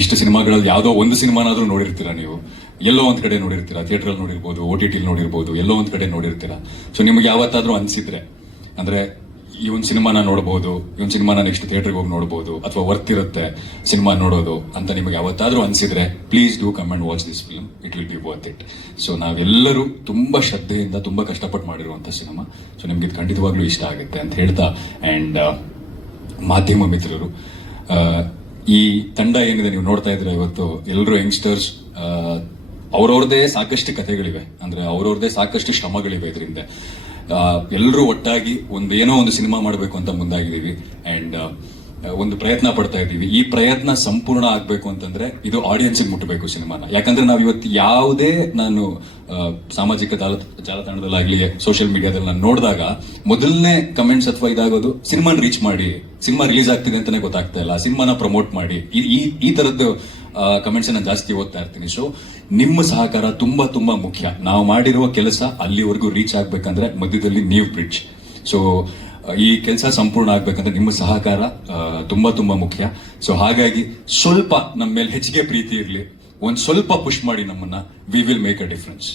ಇಷ್ಟು ಸಿನಿಮಾಗಳಲ್ಲಿ ಯಾವುದೋ ಒಂದು ಸಿನಿಮಾನಾದ್ರೂ ನೋಡಿರ್ತೀರಾ ನೀವು, ಎಲ್ಲೋ ಒಂದ್ ಕಡೆ ನೋಡಿರ್ತೀರಾ, ಥಿಯೇಟ್ರಲ್ಲಿ ನೋಡಿರ್ಬೋದು, OTT ನೋಡಿರ್ಬೋದು, ಎಲ್ಲೋ ಒಂದ್ ಕಡೆ ನೋಡಿರ್ತೀರಾ. ಸೊ ನಿಮ್ಗೆ ಯಾವತ್ತಾದ್ರೂ ಅನ್ಸಿದ್ರೆ, ಅಂದ್ರೆ ಈ ಒಂದು ಸಿನಿಮಾನ ನೋಡಬಹುದು, ಈ ಒಂದು ಸಿನಿಮಾನ ನೆಕ್ಸ್ಟ್ ಥಿಯೇಟರ್ಗೆ ಹೋಗಿ ನೋಡಬಹುದು, ಅಥವಾ ವರ್ತ್ ಇರುತ್ತೆ ಸಿನಿಮಾ ನೋಡೋದು ಅಂತ ನಿಮಗೆ ಯಾವತ್ತಾದ್ರೂ ಅನ್ಸಿದ್ರೆ, please do come and watch this film, it will be worth it. So ನಾವೆಲ್ಲರೂ ತುಂಬಾ ಶ್ರದ್ಧೆಯಿಂದ ತುಂಬಾ ಕಷ್ಟಪಟ್ಟು ಮಾಡಿರುವಂತ ಸಿನಿಮಾ. ಸೊ ನಿಮ್ಗೆ ಇದು ಖಂಡಿತವಾಗ್ಲೂ ಇಷ್ಟ ಆಗುತ್ತೆ ಅಂತ ಹೇಳ್ತಾ, ಅಂಡ್ ಮಾಧ್ಯಮ ಮಿತ್ರರು, ಈ ತಂಡ ಏನಿದೆ ನೀವು ನೋಡ್ತಾ ಇದ್ರೆ ಇವತ್ತು ಎಲ್ಲರೂ ಯಂಗ್ಸ್ಟರ್ಸ್, ಅವ್ರವ್ರದೇ ಸಾಕಷ್ಟು ಕಥೆಗಳಿವೆ, ಅಂದ್ರೆ ಅವ್ರವ್ರದೇ ಸಾಕಷ್ಟು ಶ್ರಮಗಳಿವೆ ಇದರಿಂದ. ಎಲ್ಲರೂ ಒಟ್ಟಾಗಿ ಏನೋ ಒಂದು ಸಿನಿಮಾ ಮಾಡಬೇಕು ಅಂತ ಮುಂದಾಗಿದ್ದೀವಿ, ಅಂಡ್ ಒಂದು ಪ್ರಯತ್ನ ಪಡ್ತಾ ಇದ್ದೀವಿ. ಈ ಪ್ರಯತ್ನ ಸಂಪೂರ್ಣ ಆಗ್ಬೇಕು ಅಂತಂದ್ರೆ ಇದು ಆಡಿಯನ್ಸ್ಗೆ ಮುಟ್ಟಬೇಕು ಸಿನಿಮಾನ. ಯಾಕಂದ್ರೆ ನಾವು ಇವತ್ತು ಯಾವುದೇ ನಾನು ಸಾಮಾಜಿಕ ಜಾಲತಾಣದಲ್ಲಾಗ್ಲಿ ಸೋಷಿಯಲ್ ಮೀಡಿಯಾದಲ್ಲಿ ನಾನು ನೋಡಿದಾಗ ಮೊದಲನೇ ಕಮೆಂಟ್ಸ್ ಅಥವಾ ಇದಾಗೋದು, ಸಿನಿಮಾನ ರೀಚ್ ಮಾಡಿ, ಸಿನಿಮಾ ರಿಲೀಸ್ ಆಗ್ತಿದೆ ಅಂತಾನೆ ಗೊತ್ತಾಗ್ತಾ ಇಲ್ಲ, ಸಿನಿಮಾನ ಪ್ರಮೋಟ್ ಮಾಡಿ, ಈ ತರದ್ದು ಕಮೆಂಟ್ಸ್ ನಾನು ಜಾಸ್ತಿ ಓದ್ತಾ ಇರ್ತೀನಿ. ಸೊ ನಿಮ್ಮ ಸಹಕಾರ ತುಂಬಾ ತುಂಬಾ ಮುಖ್ಯ. ನಾವು ಮಾಡಿರುವ ಕೆಲಸ ಅಲ್ಲಿವರೆಗೂ ರೀಚ್ ಆಗ್ಬೇಕಂದ್ರೆ ಮಧ್ಯದಲ್ಲಿ ನೀವು ಬ್ರಿಡ್ಜ್. ಸೊ ಈ ಕೆಲಸ ಸಂಪೂರ್ಣ ಆಗ್ಬೇಕಂದ್ರೆ ನಿಮ್ಮ ಸಹಕಾರ ತುಂಬಾ ತುಂಬಾ ಮುಖ್ಯ. ಸೊ ಹಾಗಾಗಿ ಸ್ವಲ್ಪ ನಮ್ಮ ಮೇಲೆ ಹೆಚ್ಚಿಗೆ ಪ್ರೀತಿ ಇರಲಿ, ಒಂದ್ ಸ್ವಲ್ಪ ಪುಷ್ ಮಾಡಿ ನಮ್ಮನ್ನ. We will make a difference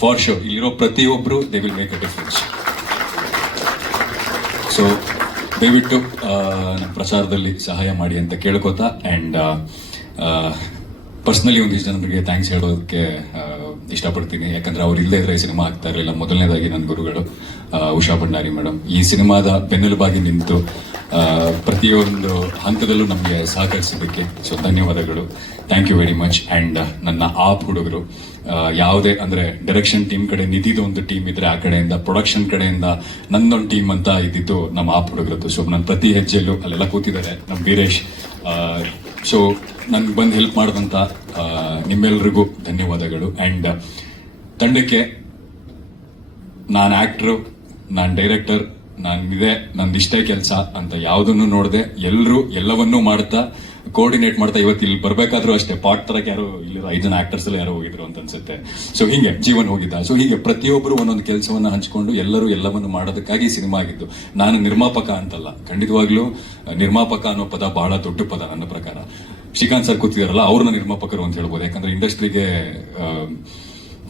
for sure. ಇಲ್ಲಿರೋ ಪ್ರತಿಯೊಬ್ರು they will make a difference. So ದಯವಿಟ್ಟು ನಮ್ಮ ಪ್ರಚಾರದಲ್ಲಿ ಸಹಾಯ ಮಾಡಿ ಅಂತ ಕೇಳ್ಕೊತಾ, ಅಂಡ್ ಪರ್ಸನಲಿ ಒಂದಿಷ್ಟು ಜನರಿಗೆ ಥ್ಯಾಂಕ್ಸ್ ಹೇಳೋದಕ್ಕೆ ಇಷ್ಟಪಡ್ತೀನಿ. ಯಾಕಂದ್ರೆ ಅವ್ರು ಇಲ್ಲದೆ ಇದ್ರೆ ಈ ಸಿನಿಮಾ ಆಗ್ತಾ ಇರಲಿಲ್ಲ. ಮೊದಲನೇದಾಗಿ ನನ್ನ ಗುರುಗಳು ಉಷಾ ಭಂಡಾರಿ ಮೇಡಮ್, ಈ ಸಿನಿಮಾದ ಬೆನ್ನೆಲುಬಾಗಿ ನಿಂತು ಪ್ರತಿಯೊಂದು ಹಂತದಲ್ಲೂ ನಮಗೆ ಸಹಕರಿಸಿದ್ದಕ್ಕೆ ಸೊ ಧನ್ಯವಾದಗಳು. Thank you very much. And ನನ್ನ ಆಪ್ ಹುಡುಗರು, ಯಾವುದೇ ಅಂದ್ರೆ ಡೈರೆಕ್ಷನ್ ಟೀಮ್ ಕಡೆ ನಿಧಿದು ಒಂದು ಟೀಮ್ ಇದ್ರೆ, ಆ ಕಡೆಯಿಂದ ಪ್ರೊಡಕ್ಷನ್ ಕಡೆಯಿಂದ ನಂದೊಂದು ಟೀಮ್ ಅಂತ ಇದ್ದಿದ್ದು ನಮ್ಮ ಆಪ್ ಹುಡುಗರದ್ದು. ಸೊ ನನ್ನ ಪ್ರತಿ ಹೆಜ್ಜೆಯಲ್ಲೂ ಅಲ್ಲೆಲ್ಲ ಕೂತಿದ್ದಾರೆ ನಮ್ಮ ವೀರೇಶ್. ಸೊ ನನ್ಗೆ ಬಂದು ಹೆಲ್ಪ್ ಮಾಡಿದಂತ ನಿಮ್ಮೆಲ್ರಿಗೂ ಧನ್ಯವಾದಗಳು. ಅಂಡ್ ತಂಡಕ್ಕೆ, ನಾನು ಆಕ್ಟರ್, ನಾನು ಡೈರೆಕ್ಟರ್, ನಂದಿಷ್ಟೇ ಕೆಲಸ ಅಂತ ಯಾವುದನ್ನು ನೋಡದೆ ಎಲ್ಲರೂ ಎಲ್ಲವನ್ನೂ ಮಾಡ್ತಾ ಕೋಆರ್ಡಿನೇಟ್ ಮಾಡ್ತಾ ಇವತ್ತು ಇಲ್ಲಿ ಬರ್ಬೇಕಾದ್ರೂ ಅಷ್ಟೇ ಪಾಟ್ ತರಕ್ಕೆ ಯಾರು ಇಲ್ಲಿರೋ 5 ಜನ ಆಕ್ಟರ್ಸ್ ಎಲ್ಲ ಯಾರೋ ಹೋಗಿದ್ರು ಅಂತ ಅನ್ಸುತ್ತೆ. ಸೊ ಹೀಗೆ ಜೀವನ್ ಹೋಗಿದ್ದ. ಸೊ ಹೀಗೆ ಪ್ರತಿಯೊಬ್ಬರು ಒಂದೊಂದು ಕೆಲಸವನ್ನ ಹಂಚ್ಕೊಂಡು ಎಲ್ಲರೂ ಎಲ್ಲವನ್ನು ಮಾಡೋದಕ್ಕಾಗಿ ಸಿನಿಮಾ ಆಗಿದ್ದು. ನಾನು ನಿರ್ಮಾಪಕ ಅಂತಲ್ಲ, ಖಂಡಿತವಾಗ್ಲೂ ನಿರ್ಮಾಪಕ ಅನ್ನೋ ಪದ ಬಹಳ ದೊಡ್ಡ ಪದ ನನ್ನ ಪ್ರಕಾರ. ಶ್ರೀಕಾಂತ್ ಸರ್ ಕೂತಿದಾರಲ್ಲ, ಅವ್ರನ್ನ ನಿರ್ಮಾಪಕರು ಅಂತ ಹೇಳ್ಬೋದು. ಯಾಕಂದ್ರೆ ಇಂಡಸ್ಟ್ರಿಗೆ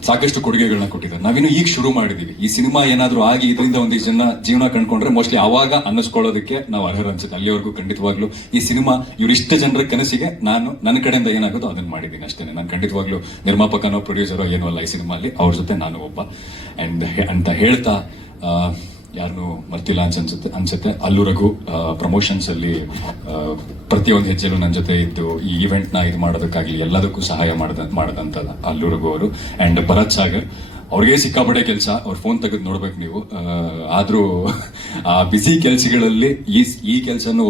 ಸಾಕಷ್ಟು ಕೊಡುಗೆಗಳನ್ನ ಕೊಟ್ಟಿದ್ದಾರೆ. ನಾವಿನ್ನು ಈಗ ಶುರು ಮಾಡಿದೀವಿ. ಈ ಸಿನಿಮಾ ಏನಾದ್ರೂ ಆಗಿ ಇದರಿಂದ ಒಂದಿಷ್ಟು ಜನ ಜೀವನ ಕಂಡ್ಕೊಂಡ್ರೆ ಮೋಸ್ಟ್ಲಿ ಆವಾಗ ಅನ್ನಿಸ್ಕೊಳ್ಳೋದಕ್ಕೆ ನಾವು ಅರ್ಹರು ಅನ್ಸುತ್ತೆ. ಅಲ್ಲಿವರೆಗೂ ಖಂಡಿತವಾಗ್ಲೂ ಈ ಸಿನಿಮಾ ಇವರಿಷ್ಟ ಜನರ ಕನಸಿಗೆ ನಾನು ನನ್ನ ಕಡೆಯಿಂದ ಏನಾಗೋದು ಅದನ್ನ ಮಾಡಿದ್ದೀನಿ ಅಷ್ಟೇನೆ. ನಾನು ಖಂಡಿತವಾಗ್ಲೂ ನಿರ್ಮಾಪಕನೋ ಪ್ರೊಡ್ಯೂಸರೋ ಏನೋ ಅಲ್ಲ ಈ ಸಿನಿಮಾ ಅಲ್ಲಿ, ಅವ್ರ ಜೊತೆ ನಾನು ಒಬ್ಬ. ಅಂಡ್ ಅಂತ ಹೇಳ್ತಾ, ಯಾರನ್ನು ಮರ್ತಿಲ್ಲ ಅನ್ಸುತ್ತೆ ಅಲ್ಲು ರಘು ಪ್ರಮೋಷನ್ಸ್ ಅಲ್ಲಿ ಪ್ರತಿಯೊಂದು ಹೆಜ್ಜೆಲು ನನ್ನ ಜೊತೆ ಇದ್ದು ಈ ಇವೆಂಟ್ ನ ಇದು ಮಾಡೋದಕ್ಕಾಗ್ಲಿ ಎಲ್ಲದಕ್ಕೂ ಸಹಾಯ ಮಾಡದಂತ ಅಲ್ಲು ರಘು ಅವರು. ಅಂಡ್ ಭರತ್ ಸಾಗರ್, ಅವ್ರಿಗೆ ಸಿಕ್ಕಾಪಟ್ಟೆ ಕೆಲಸ, ಅವ್ರ ಫೋನ್ ತೆಗೆದು ನೋಡ್ಬೇಕು ನೀವು. ಆದ್ರೂ ಆ ಬಿಸಿ ಕೆಲಸಗಳಲ್ಲಿ ಈ ಕೆಲಸನು